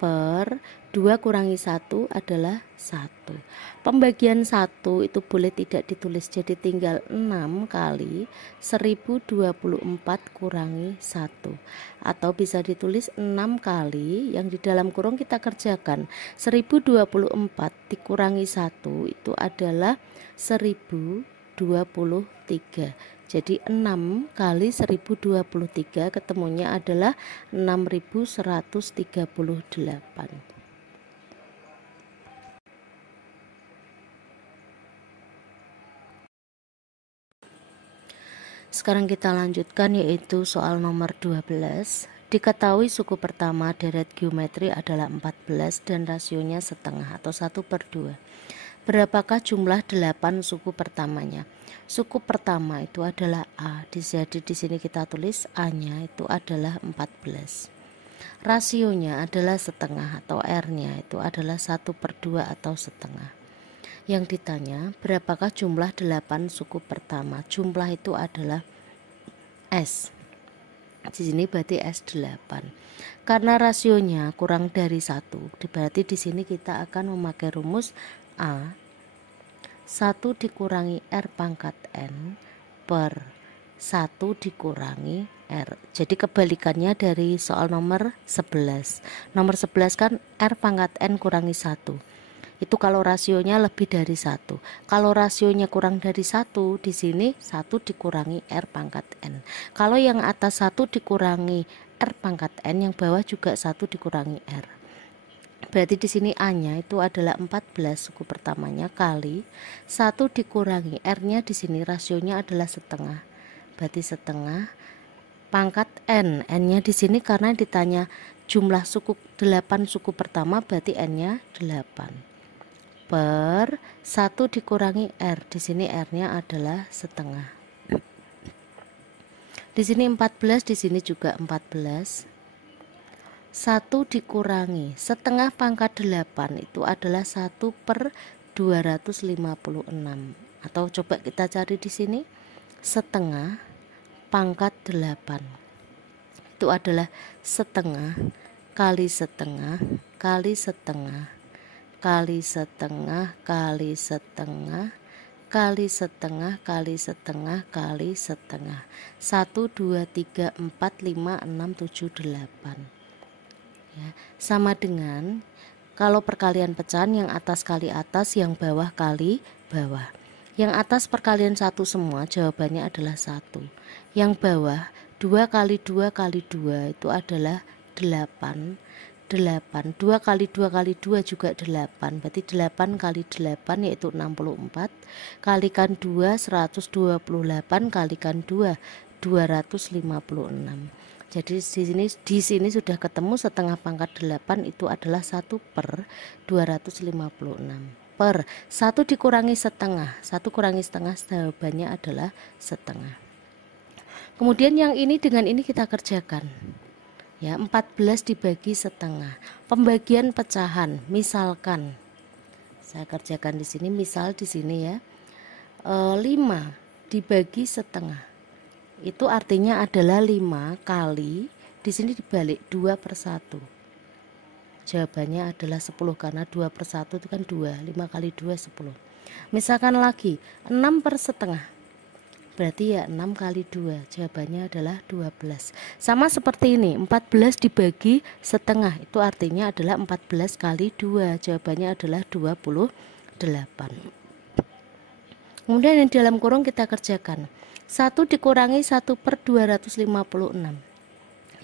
per 2 kurangi 1 adalah 1. Pembagian 1 itu boleh tidak ditulis, jadi tinggal 6 kali 1024 kurangi 1, atau bisa ditulis 6 kali yang di dalam kurung kita kerjakan 1024 dikurangi 1 itu adalah 1023. Jadi 6 kali 1023 ketemunya adalah 6138. Sekarang kita lanjutkan, yaitu soal nomor 12. Diketahui suku pertama deret geometri adalah 14 dan rasionya setengah atau 1/2. Berapakah jumlah 8 suku pertamanya? Suku pertama itu adalah A. Jadi di sini kita tulis A-nya itu adalah 14. Rasionya adalah setengah atau R-nya itu adalah 1/2 atau setengah. Yang ditanya berapakah jumlah 8 suku pertama? Jumlah itu adalah S. Di sini berarti S8. Karena rasionya kurang dari 1, berarti di sini kita akan memakai rumus A 1 dikurangi R pangkat N per 1 dikurangi R. Jadi kebalikannya dari soal nomor 11. Nomor 11 kan R pangkat N kurangi 1. Itu kalau rasionya lebih dari 1. Kalau rasionya kurang dari 1, di sini 1 dikurangi R pangkat N. Kalau yang atas 1 dikurangi R pangkat N, yang bawah juga 1 dikurangi R. Berarti di sini A-nya itu adalah 14 suku pertamanya kali 1 dikurangi R-nya, di sini rasionya adalah setengah. Berarti setengah pangkat N. N-nya di sini karena ditanya jumlah suku 8 suku pertama, berarti N-nya 8 per 1 dikurangi R. Di sini R-nya adalah setengah. Di sini 14, di sini juga 14. 1 dikurangi setengah pangkat 8 itu adalah 1/256. Atau coba kita cari di sini, setengah pangkat 8 itu adalah setengah kali setengah kali setengah kali setengah kali setengah kali setengah kali setengah kali setengah. 1 2 3 4 5 6 7 8 ya. Sama dengan kalau perkalian pecahan yang atas kali atas, yang bawah kali bawah. Yang atas perkalian 1 semua, jawabannya adalah 1. Yang bawah 2 kali 2 kali 2 itu adalah 8. 8. 2 kali 2 kali 2 juga 8. Berarti 8 kali 8 yaitu 64. Kalikan 2 128, kalikan 2 256. Jadi di sini sudah ketemu setengah pangkat 8 itu adalah 1 per 256. Per 1 dikurangi setengah, 1 kurangi setengah, jawabannya adalah setengah. Kemudian yang ini dengan ini kita kerjakan. Ya, 14 dibagi setengah. Pembagian pecahan, misalkan saya kerjakan di sini, misal di sini ya, 5 dibagi setengah. Itu artinya adalah 5 kali, di sini dibalik 2 per 1. Jawabannya adalah 10 karena 2 per 1 itu kan 2. 5 kali 2 10. Misalkan lagi 6 per setengah. Berarti ya 6 kali 2, jawabannya adalah 12. Sama seperti ini, 14 dibagi setengah, itu artinya adalah 14 kali 2, jawabannya adalah 28. Kemudian yang dalam kurung kita kerjakan, 1 dikurangi 1 per 256.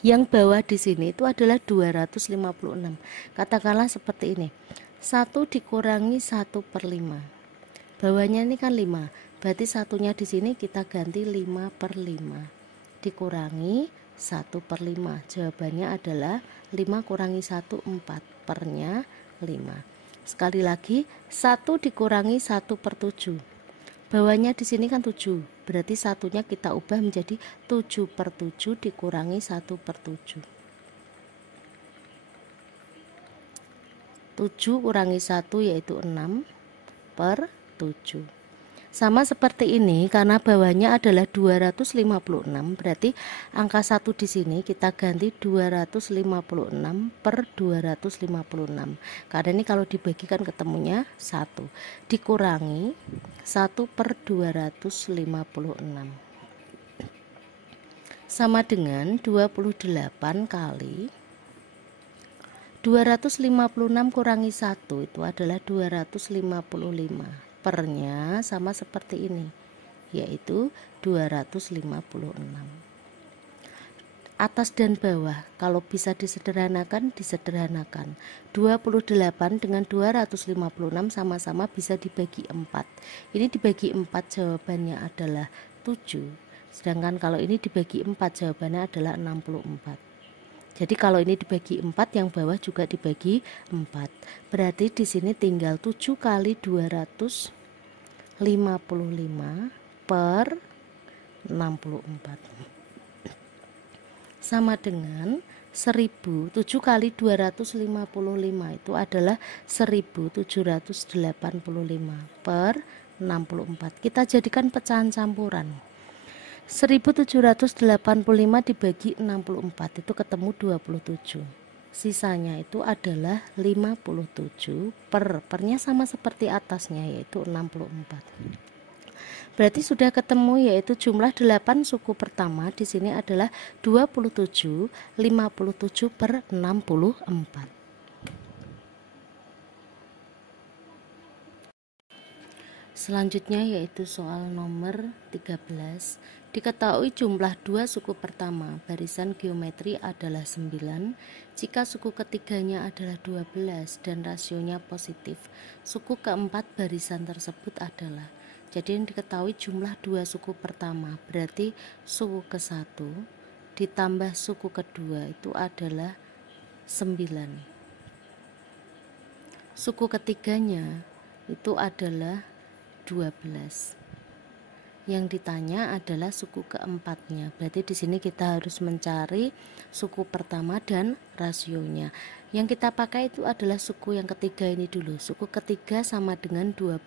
Yang bawah di sini itu adalah 256. Katakanlah seperti ini, 1 dikurangi 1 per 5. Bawahnya ini kan 5, berarti satunya di sini kita ganti 5 per 5 dikurangi 1 per 5. Jawabannya adalah 5 kurangi 1 4, pernya 5. Sekali lagi, 1 dikurangi 1 per 7. Bawahnya di sini kan 7, berarti satunya kita ubah menjadi 7 per 7 dikurangi 1 per 7. 7 kurangi 1 yaitu 6 per 7. Sama seperti ini, karena bawahnya adalah 256, berarti angka 1 di sini kita ganti 256 per 256. Karena ini kalau dibagikan ketemunya 1 dikurangi 1 per 256 sama dengan 28 kali 256 kurangi 1 itu adalah 255. Pernya sama seperti ini, yaitu 256. Atas dan bawah kalau bisa disederhanakan, disederhanakan. 28 dengan 256 sama-sama bisa dibagi 4. Ini dibagi 4 jawabannya adalah 7. Sedangkan kalau ini dibagi 4 jawabannya adalah 64. Jadi kalau ini dibagi 4, yang bawah juga dibagi 4. Berarti di sini tinggal 7 kali 255 per 64. Sama dengan 1000. 7 kali 255 itu adalah 1785 per 64. Kita jadikan pecahan campuran. 1785 dibagi 64 itu ketemu 27. Sisanya itu adalah 57 pernya sama seperti atasnya yaitu 64. Berarti sudah ketemu yaitu jumlah 8 suku pertama di sini adalah 27, 57 per 64. Selanjutnya yaitu soal nomor 13. Diketahui jumlah 2 suku pertama barisan geometri adalah 9 jika suku ketiganya adalah 12 dan rasionya positif. Suku keempat barisan tersebut adalah, jadi yang diketahui jumlah 2 suku pertama berarti suku ke-1 ditambah suku kedua itu adalah 9. Suku ketiganya itu adalah 12. Yang ditanya adalah suku keempatnya. Berarti di sini kita harus mencari suku pertama dan rasionya. Yang kita pakai itu adalah suku yang ketiga ini dulu. Suku ketiga sama dengan 12.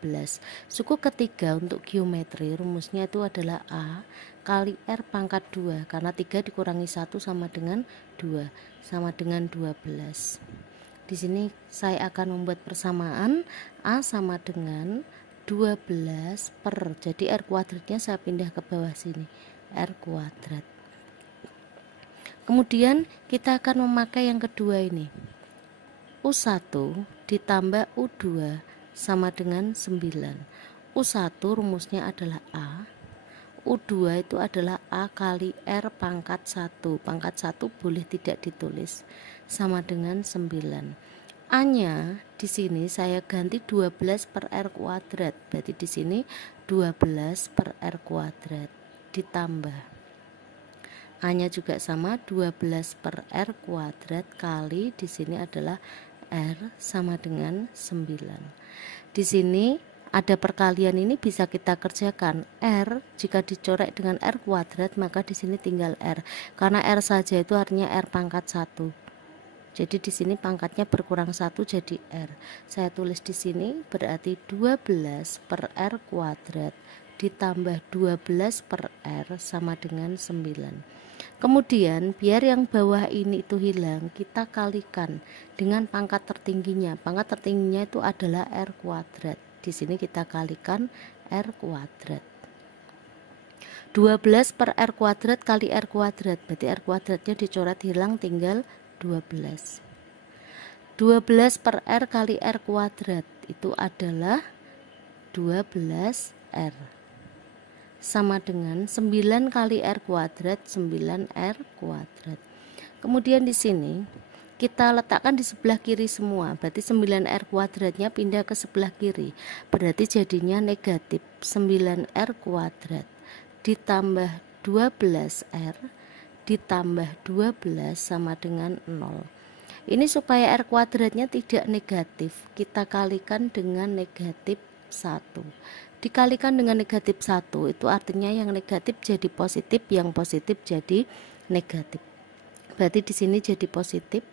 Suku ketiga untuk geometri rumusnya itu adalah A kali R pangkat 2 karena 3 dikurangi 1 sama dengan 2 sama dengan 12. Di sini saya akan membuat persamaan A sama dengan 12 per, jadi R kuadratnya saya pindah ke bawah sini, R kuadrat. Kemudian kita akan memakai yang kedua ini, U1 ditambah U2 sama dengan 9. U1 rumusnya adalah A, U2 itu adalah A kali R pangkat 1. Pangkat 1 boleh tidak ditulis, sama dengan 9. A-nya di sini saya ganti 12 per R kuadrat. Berarti di sini 12 per R kuadrat ditambah A-nya juga sama, 12 per R kuadrat kali di sini adalah R sama dengan 9. Di sini ada perkalian, ini bisa kita kerjakan. R jika dicorek dengan R kuadrat maka di sini tinggal R. Karena R saja itu artinya R pangkat 1. Jadi di sini pangkatnya berkurang 1 jadi R. Saya tulis di sini berarti 12 per R kuadrat ditambah 12 per R sama dengan 9. Kemudian biar yang bawah ini itu hilang, kita kalikan dengan pangkat tertingginya. Pangkat tertingginya itu adalah R kuadrat. Di sini kita kalikan R kuadrat. 12 per R kuadrat kali R kuadrat, berarti R kuadratnya dicoret hilang, tinggal 12. 12 per R kali R kuadrat itu adalah 12 R sama dengan 9 kali R kuadrat, 9 R kuadrat. Kemudian di sini kita letakkan di sebelah kiri semua, berarti 9 R kuadratnya pindah ke sebelah kiri, berarti jadinya negatif 9 R kuadrat ditambah 12 R ditambah 12 sama dengan 0. Ini supaya R kuadratnya tidak negatif, kita kalikan dengan negatif 1. Dikalikan dengan negatif 1 itu artinya yang negatif jadi positif, yang positif jadi negatif. Berarti di sini jadi positif,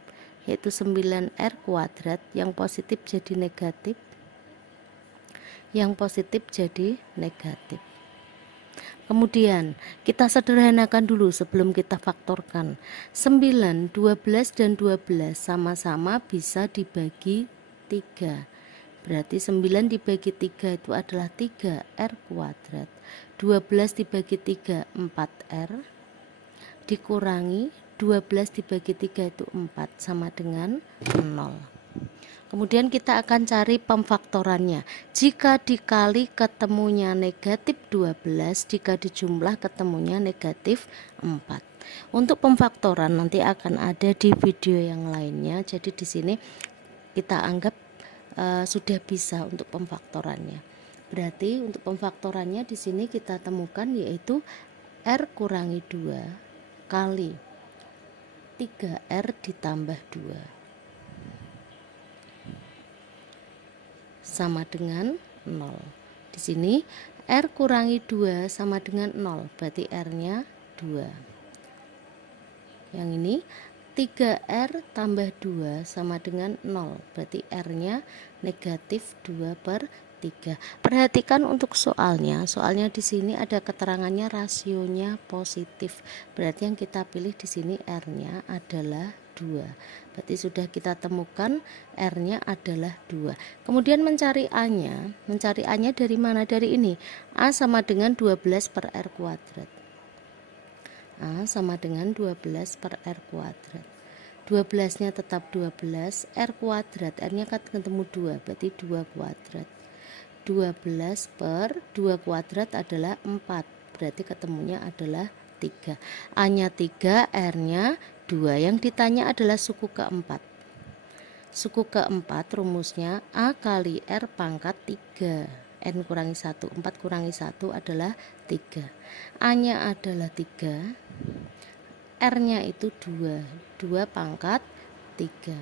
yaitu 9R kuadrat, yang positif jadi negatif, yang positif jadi negatif. Kemudian kita sederhanakan dulu sebelum kita faktorkan. 9, 12 dan 12 sama-sama bisa dibagi 3. Berarti 9 dibagi 3 itu adalah 3R kuadrat. 12 dibagi 3 4R dikurangi 12 dibagi 3 itu 4 sama dengan 0. Kemudian kita akan cari pemfaktorannya. Jika dikali ketemunya negatif 12, jika dijumlah ketemunya negatif 4. Untuk pemfaktoran nanti akan ada di video yang lainnya. Jadi di sini kita anggap sudah bisa untuk pemfaktorannya. Berarti untuk pemfaktorannya di sini kita temukan yaitu R kurangi 2 kali 3R ditambah 2 sama dengan 0. Di sini R kurangi 2 sama dengan 0, berarti R-nya 2. Yang ini 3R tambah 2 sama dengan 0, berarti R-nya negatif 2 per 3. Perhatikan untuk soalnya di sini ada keterangannya rasionya positif, berarti yang kita pilih di sini R-nya adalah 2. Berarti sudah kita temukan R-nya adalah 2. Kemudian mencari A-nya. Mencari A-nya dari mana? Dari ini. A sama dengan 12 per R kuadrat. A sama dengan 12 per R kuadrat. 12-nya tetap 12, R kuadrat. R-nya kan ketemu 2, berarti 2 kuadrat. 12 per 2 kuadrat adalah 4. Berarti ketemunya adalah 3. A-nya 3, R-nya 2. Yang ditanya adalah suku keempat. Suku keempat rumusnya A kali R pangkat 3. N kurangi 1. 4 kurangi 1 adalah 3. A-nya adalah 3. R-nya itu 2. 2 pangkat 3.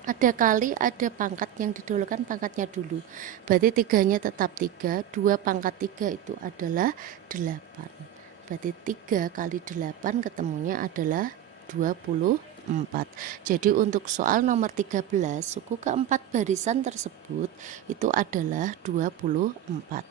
Ada kali, ada pangkat, yang didahulukan pangkatnya dulu. Berarti 3-nya tetap 3. 2 pangkat 3 itu adalah 8. Berarti 3 kali 8 ketemunya adalah 24. Jadi untuk soal nomor 13, suku keempat barisan tersebut itu adalah 24.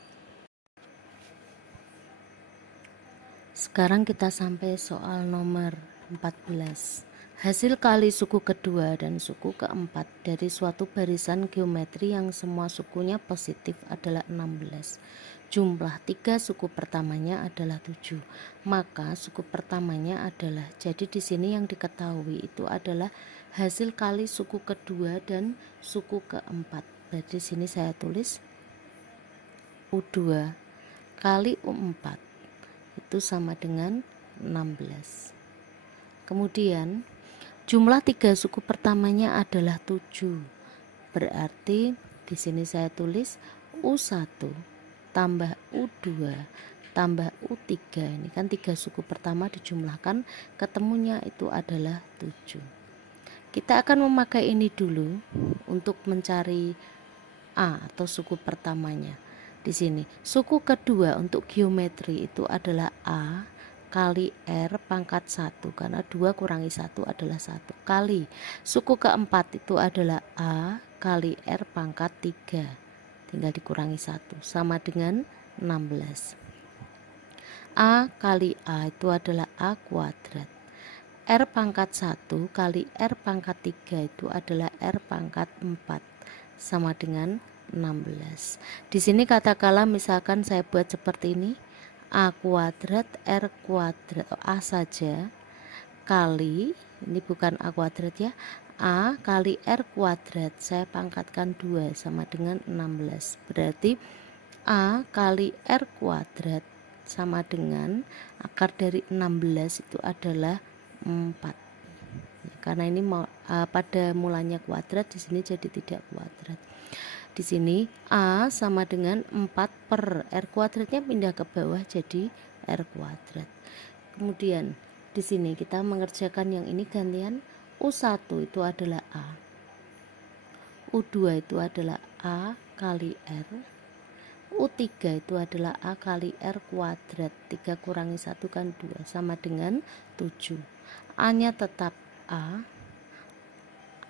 Sekarang kita sampai soal nomor 14. Hasil kali suku kedua dan suku keempat dari suatu barisan geometri yang semua sukunya positif adalah 16. Jumlah 3 suku pertamanya adalah 7. Maka suku pertamanya adalah, jadi di sini yang diketahui itu adalah hasil kali suku kedua dan suku keempat. Berarti di sini saya tulis U2 kali U4 itu sama dengan 16. Kemudian jumlah 3 suku pertamanya adalah 7. Berarti di sini saya tulis U1 tambah U2 tambah U3. Ini kan 3 suku pertama dijumlahkan, ketemunya itu adalah 7. Kita akan memakai ini dulu untuk mencari A atau suku pertamanya. Di sini suku kedua untuk geometri itu adalah A kali R pangkat 1, karena 2 kurangi 1 adalah 1, kali suku keempat itu adalah A kali R pangkat 3, tinggal dikurangi 1 sama dengan 16. A kali A itu adalah A kuadrat. R pangkat 1 kali R pangkat 3 itu adalah R pangkat 4 sama dengan 16. Di sini katakanlah misalkan saya buat seperti ini, A kuadrat R kuadrat, A saja, kali, ini bukan A kuadrat ya, A kali R kuadrat, saya pangkatkan 2 sama dengan 16. Berarti A kali R kuadrat sama dengan akar dari 16 itu adalah 4. Karena ini pada mulanya kuadrat, di sini jadi tidak kuadrat. Di sini A sama dengan 4 per R kuadratnya pindah ke bawah jadi R kuadrat. Kemudian di sini kita mengerjakan yang ini gantian, U1 itu adalah A, U2 itu adalah A kali R, U3 itu adalah A kali R kuadrat, 3 kurangi 1 kan 2 sama dengan 7. A nya tetap A,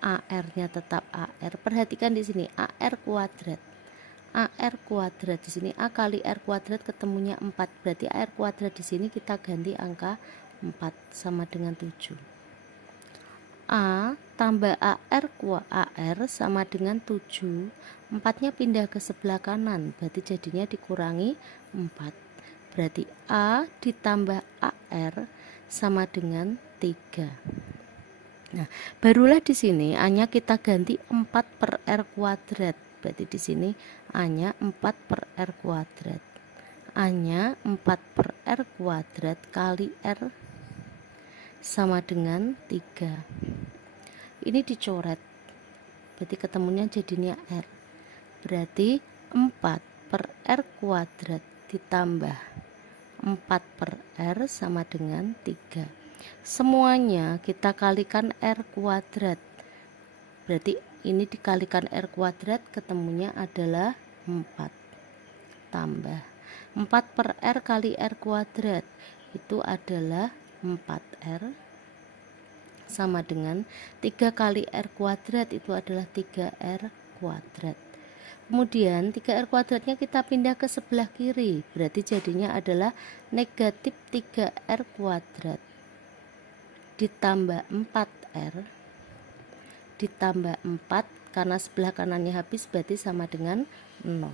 AR-nya tetap AR. Perhatikan di sini AR kuadrat. AR kuadrat di sini A kali R kuadrat ketemunya 4. Berarti AR kuadrat di sini kita ganti angka 4 sama dengan 7. A tambah AR AR sama dengan 7. 4-nya pindah ke sebelah kanan, berarti jadinya dikurangi 4. Berarti A ditambah AR sama dengan 3. Nah, barulah di sini A-nya kita ganti 4 per R kuadrat. Berarti di sini A-nya 4 per R kuadrat. A-nya 4 per R kuadrat kali R sama dengan 3. Ini dicoret. Berarti ketemunya jadinya R. Berarti 4 per R kuadrat ditambah 4 per R sama dengan 3. Semuanya kita kalikan R kuadrat. Berarti ini dikalikan R kuadrat, ketemunya adalah 4 tambah 4 per R kali R kuadrat itu adalah 4R sama dengan 3 kali R kuadrat itu adalah 3R kuadrat. Kemudian 3R kuadratnya kita pindah ke sebelah kiri, berarti jadinya adalah negatif 3R kuadrat ditambah 4R ditambah 4, karena sebelah kanannya habis berarti sama dengan 0.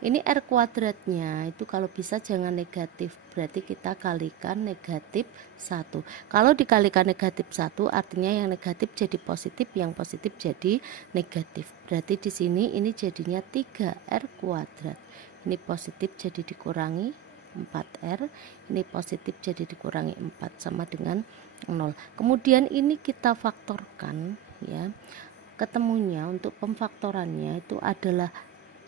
Ini R kuadratnya itu kalau bisa jangan negatif, berarti kita kalikan negatif 1. Kalau dikalikan negatif 1 artinya yang negatif jadi positif, yang positif jadi negatif. Berarti di sini ini jadinya 3R kuadrat. Ini positif jadi dikurangi 4R, ini positif jadi dikurangi 4 sama dengan 0. Kemudian ini kita faktorkan ya. Ketemunya untuk pemfaktorannya itu adalah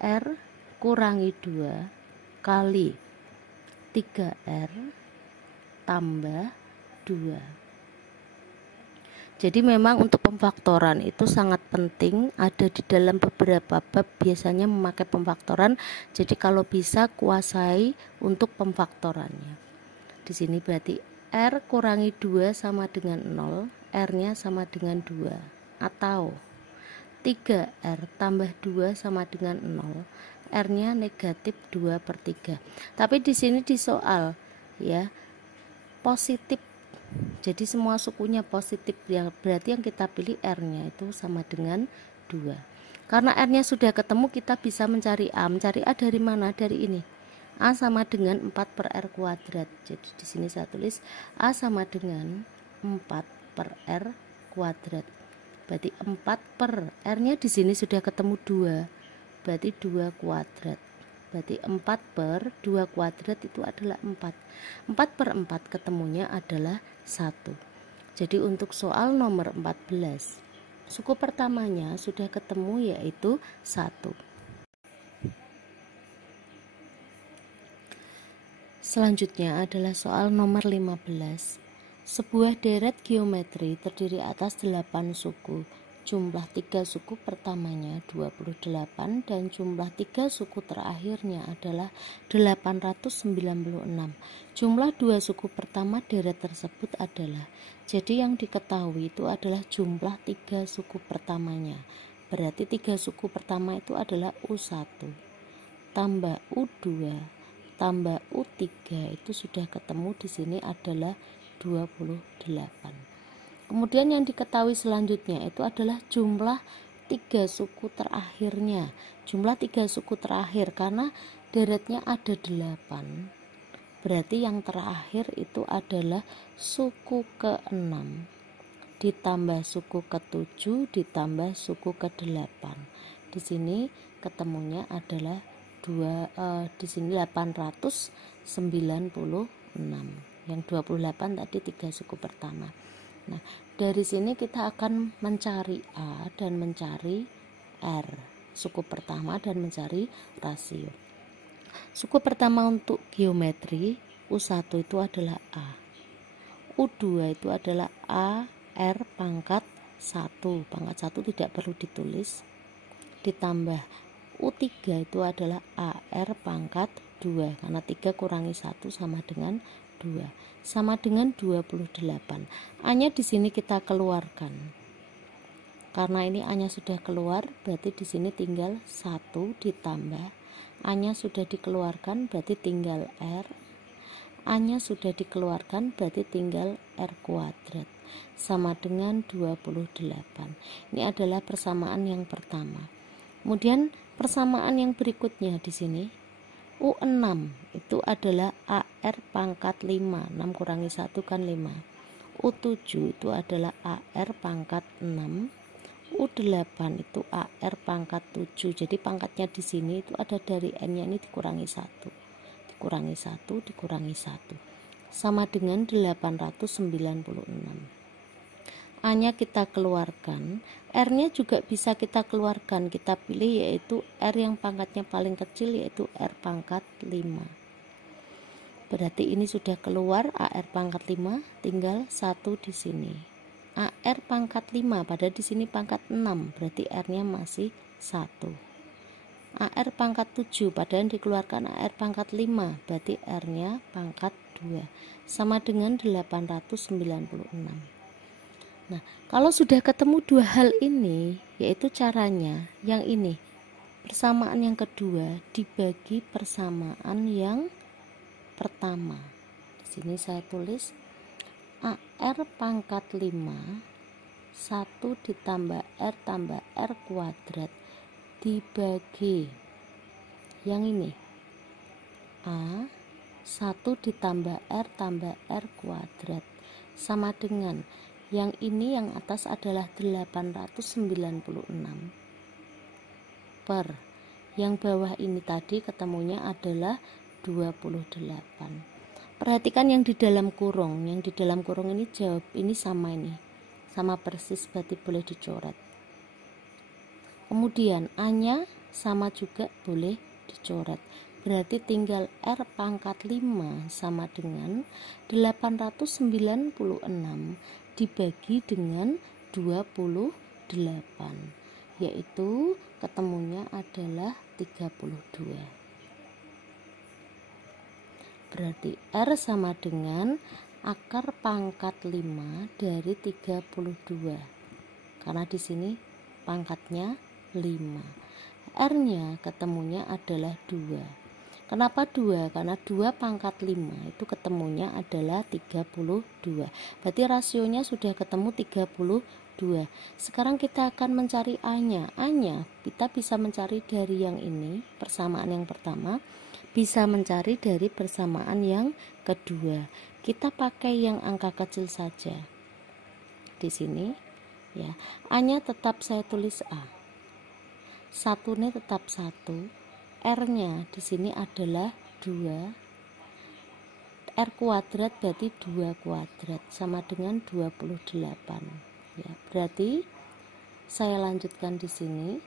R kurangi 2 kali 3R tambah 2. Jadi memang untuk pemfaktoran itu sangat penting, ada di dalam beberapa bab biasanya memakai pemfaktoran. Jadi kalau bisa kuasai untuk pemfaktorannya. Di sini berarti R kurangi 2 sama dengan 0, R-nya sama dengan 2, atau 3R tambah 2 sama dengan 0, R-nya negatif 2 per 3. Tapi di sini di soal ya, positif Jadi semua sukunya positif, berarti yang kita pilih R-nya itu sama dengan 2. Karena R-nya sudah ketemu, kita bisa mencari A. Mencari A dari mana? Dari ini. A sama dengan 4 per R kuadrat. Jadi di sini saya tulis A sama dengan 4 per R kuadrat. Berarti 4 per R-nya di sini sudah ketemu 2. Berarti 2 kuadrat. Berarti 4 per 2 kuadrat itu adalah 4. 4 per 4 ketemunya adalah 1. Jadi untuk soal nomor 14, suku pertamanya sudah ketemu yaitu 1. Selanjutnya adalah soal nomor 15. Sebuah deret geometri terdiri atas 8 suku. Jumlah 3 suku pertamanya 28 dan jumlah 3 suku terakhirnya adalah 896. Jumlah 2 suku pertama deret tersebut adalah, jadi yang diketahui itu adalah jumlah 3 suku pertamanya. Berarti 3 suku pertama itu adalah U1 tambah U2 tambah U3 itu sudah ketemu di sini adalah 28. Kemudian yang diketahui selanjutnya itu adalah jumlah 3 suku terakhirnya. Jumlah 3 suku terakhir karena deretnya ada 8. Berarti yang terakhir itu adalah suku ke-6 ditambah suku ke-7 ditambah suku ke-8. Di sini ketemunya adalah di sini 896. Yang 28 tadi 3 suku pertama. Nah, dari sini kita akan mencari A dan mencari R, suku pertama, dan mencari rasio. Suku pertama untuk geometri, U1 itu adalah A. U2 itu adalah A R pangkat 1. Pangkat 1 tidak perlu ditulis. Ditambah U3 itu adalah AR pangkat 2, karena 3 kurangi 1 sama dengan 2, sama dengan 28. A-nya di sini kita keluarkan. Karena ini A-nya sudah keluar, berarti di sini tinggal 1 ditambah A-nya sudah dikeluarkan, berarti tinggal R. A-nya sudah dikeluarkan, berarti tinggal R kuadrat, sama dengan 28. Ini adalah persamaan yang pertama. Kemudian persamaan yang berikutnya di sini U6 itu adalah AR pangkat 5. 6 kurangi 1 kan 5. U7 itu adalah AR pangkat 6. U8 itu AR pangkat 7. Jadi pangkatnya di sini itu ada dari N-nya ini dikurangi 1. Dikurangi 1 dikurangi 1 sama dengan 896. A-nya kita keluarkan, R-nya juga bisa kita keluarkan. Kita pilih yaitu R yang pangkatnya paling kecil, yaitu R pangkat 5. Berarti ini sudah keluar AR pangkat 5, tinggal 1 di sini. AR pangkat 5, padahal di sini pangkat 6, berarti R-nya masih 1. AR pangkat 7, padahal dikeluarkan AR pangkat 5, berarti R-nya pangkat 2, sama dengan 896. Nah, kalau sudah ketemu dua hal ini, yaitu caranya yang ini, persamaan yang kedua dibagi persamaan yang pertama. Di sini saya tulis AR pangkat 5 1 ditambah R tambah R kuadrat dibagi yang ini A 1 ditambah R tambah R kuadrat sama dengan yang ini, yang atas adalah 896 per yang bawah ini tadi ketemunya adalah 28. Perhatikan yang di dalam kurung. Yang di dalam kurung ini jawab ini sama persis, berarti boleh dicoret. Kemudian A-nya sama juga boleh dicoret. Berarti tinggal R pangkat 5 sama dengan 896 dibagi dengan 28, yaitu ketemunya adalah 32. Berarti R sama dengan akar pangkat 5 dari 32, karena di sini pangkatnya 5. R-nya ketemunya adalah 2. Kenapa 2? Karena 2 pangkat 5 itu ketemunya adalah 32. Berarti rasionya sudah ketemu 32. Sekarang kita akan mencari A-nya. A-nya kita bisa mencari dari yang ini, persamaan yang pertama, bisa mencari dari persamaan yang kedua. Kita pakai yang angka kecil saja. Di sini ya, A-nya tetap saya tulis A. 1 ini tetap 1. R-nya di sini adalah 2. R kuadrat berarti 2 kuadrat sama dengan 28. Ya, berarti saya lanjutkan di sini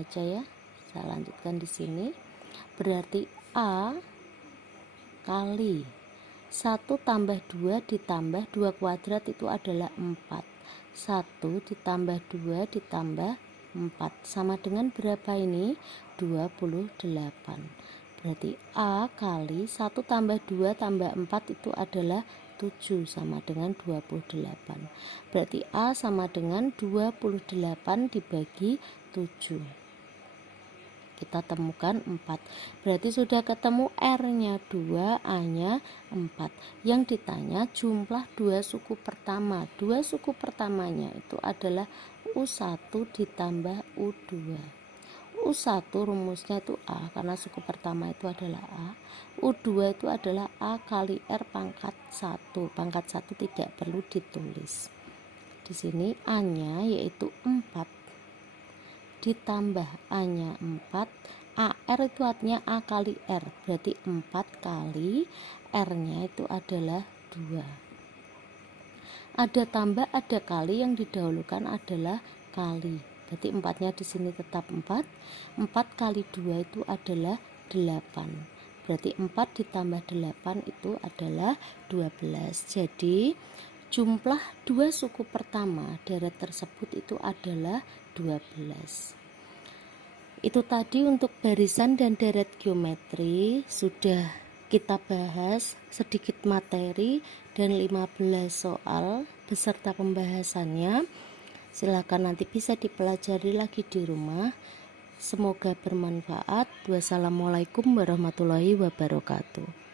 aja ya. Saya lanjutkan di sini. Berarti A kali 1 tambah 2 ditambah 2 kuadrat itu adalah 4. 1 ditambah 2 ditambah 4 sama dengan berapa ini? 28. Berarti A kali 1 tambah 2 tambah 4 itu adalah 7 sama dengan 28. Berarti A sama dengan 28 dibagi 7. Kita temukan 4. Berarti sudah ketemu R-nya 2, A-nya 4. Yang ditanya jumlah 2 suku pertama. 2 suku pertamanya itu adalah U1 ditambah U2. U1 rumusnya itu A karena suku pertama itu adalah A. U2 itu adalah A kali R pangkat 1. Pangkat 1 tidak perlu ditulis. Di sini A-nya yaitu 4 ditambah A-nya 4. AR itu artinya A kali R. Berarti 4 kali R-nya itu adalah 2. Ada tambah, ada kali, yang didahulukan adalah kali. Berarti 4-nya di sini tetap 4. 4 kali 2 itu adalah 8. Berarti 4 ditambah 8 itu adalah 12. Jadi jumlah 2 suku pertama deret tersebut itu adalah 12. Itu tadi untuk barisan dan deret geometri. Sudah kita bahas sedikit materi dan 15 soal beserta pembahasannya. Silakan nanti bisa dipelajari lagi di rumah. Semoga bermanfaat. Wassalamualaikum warahmatullahi wabarakatuh.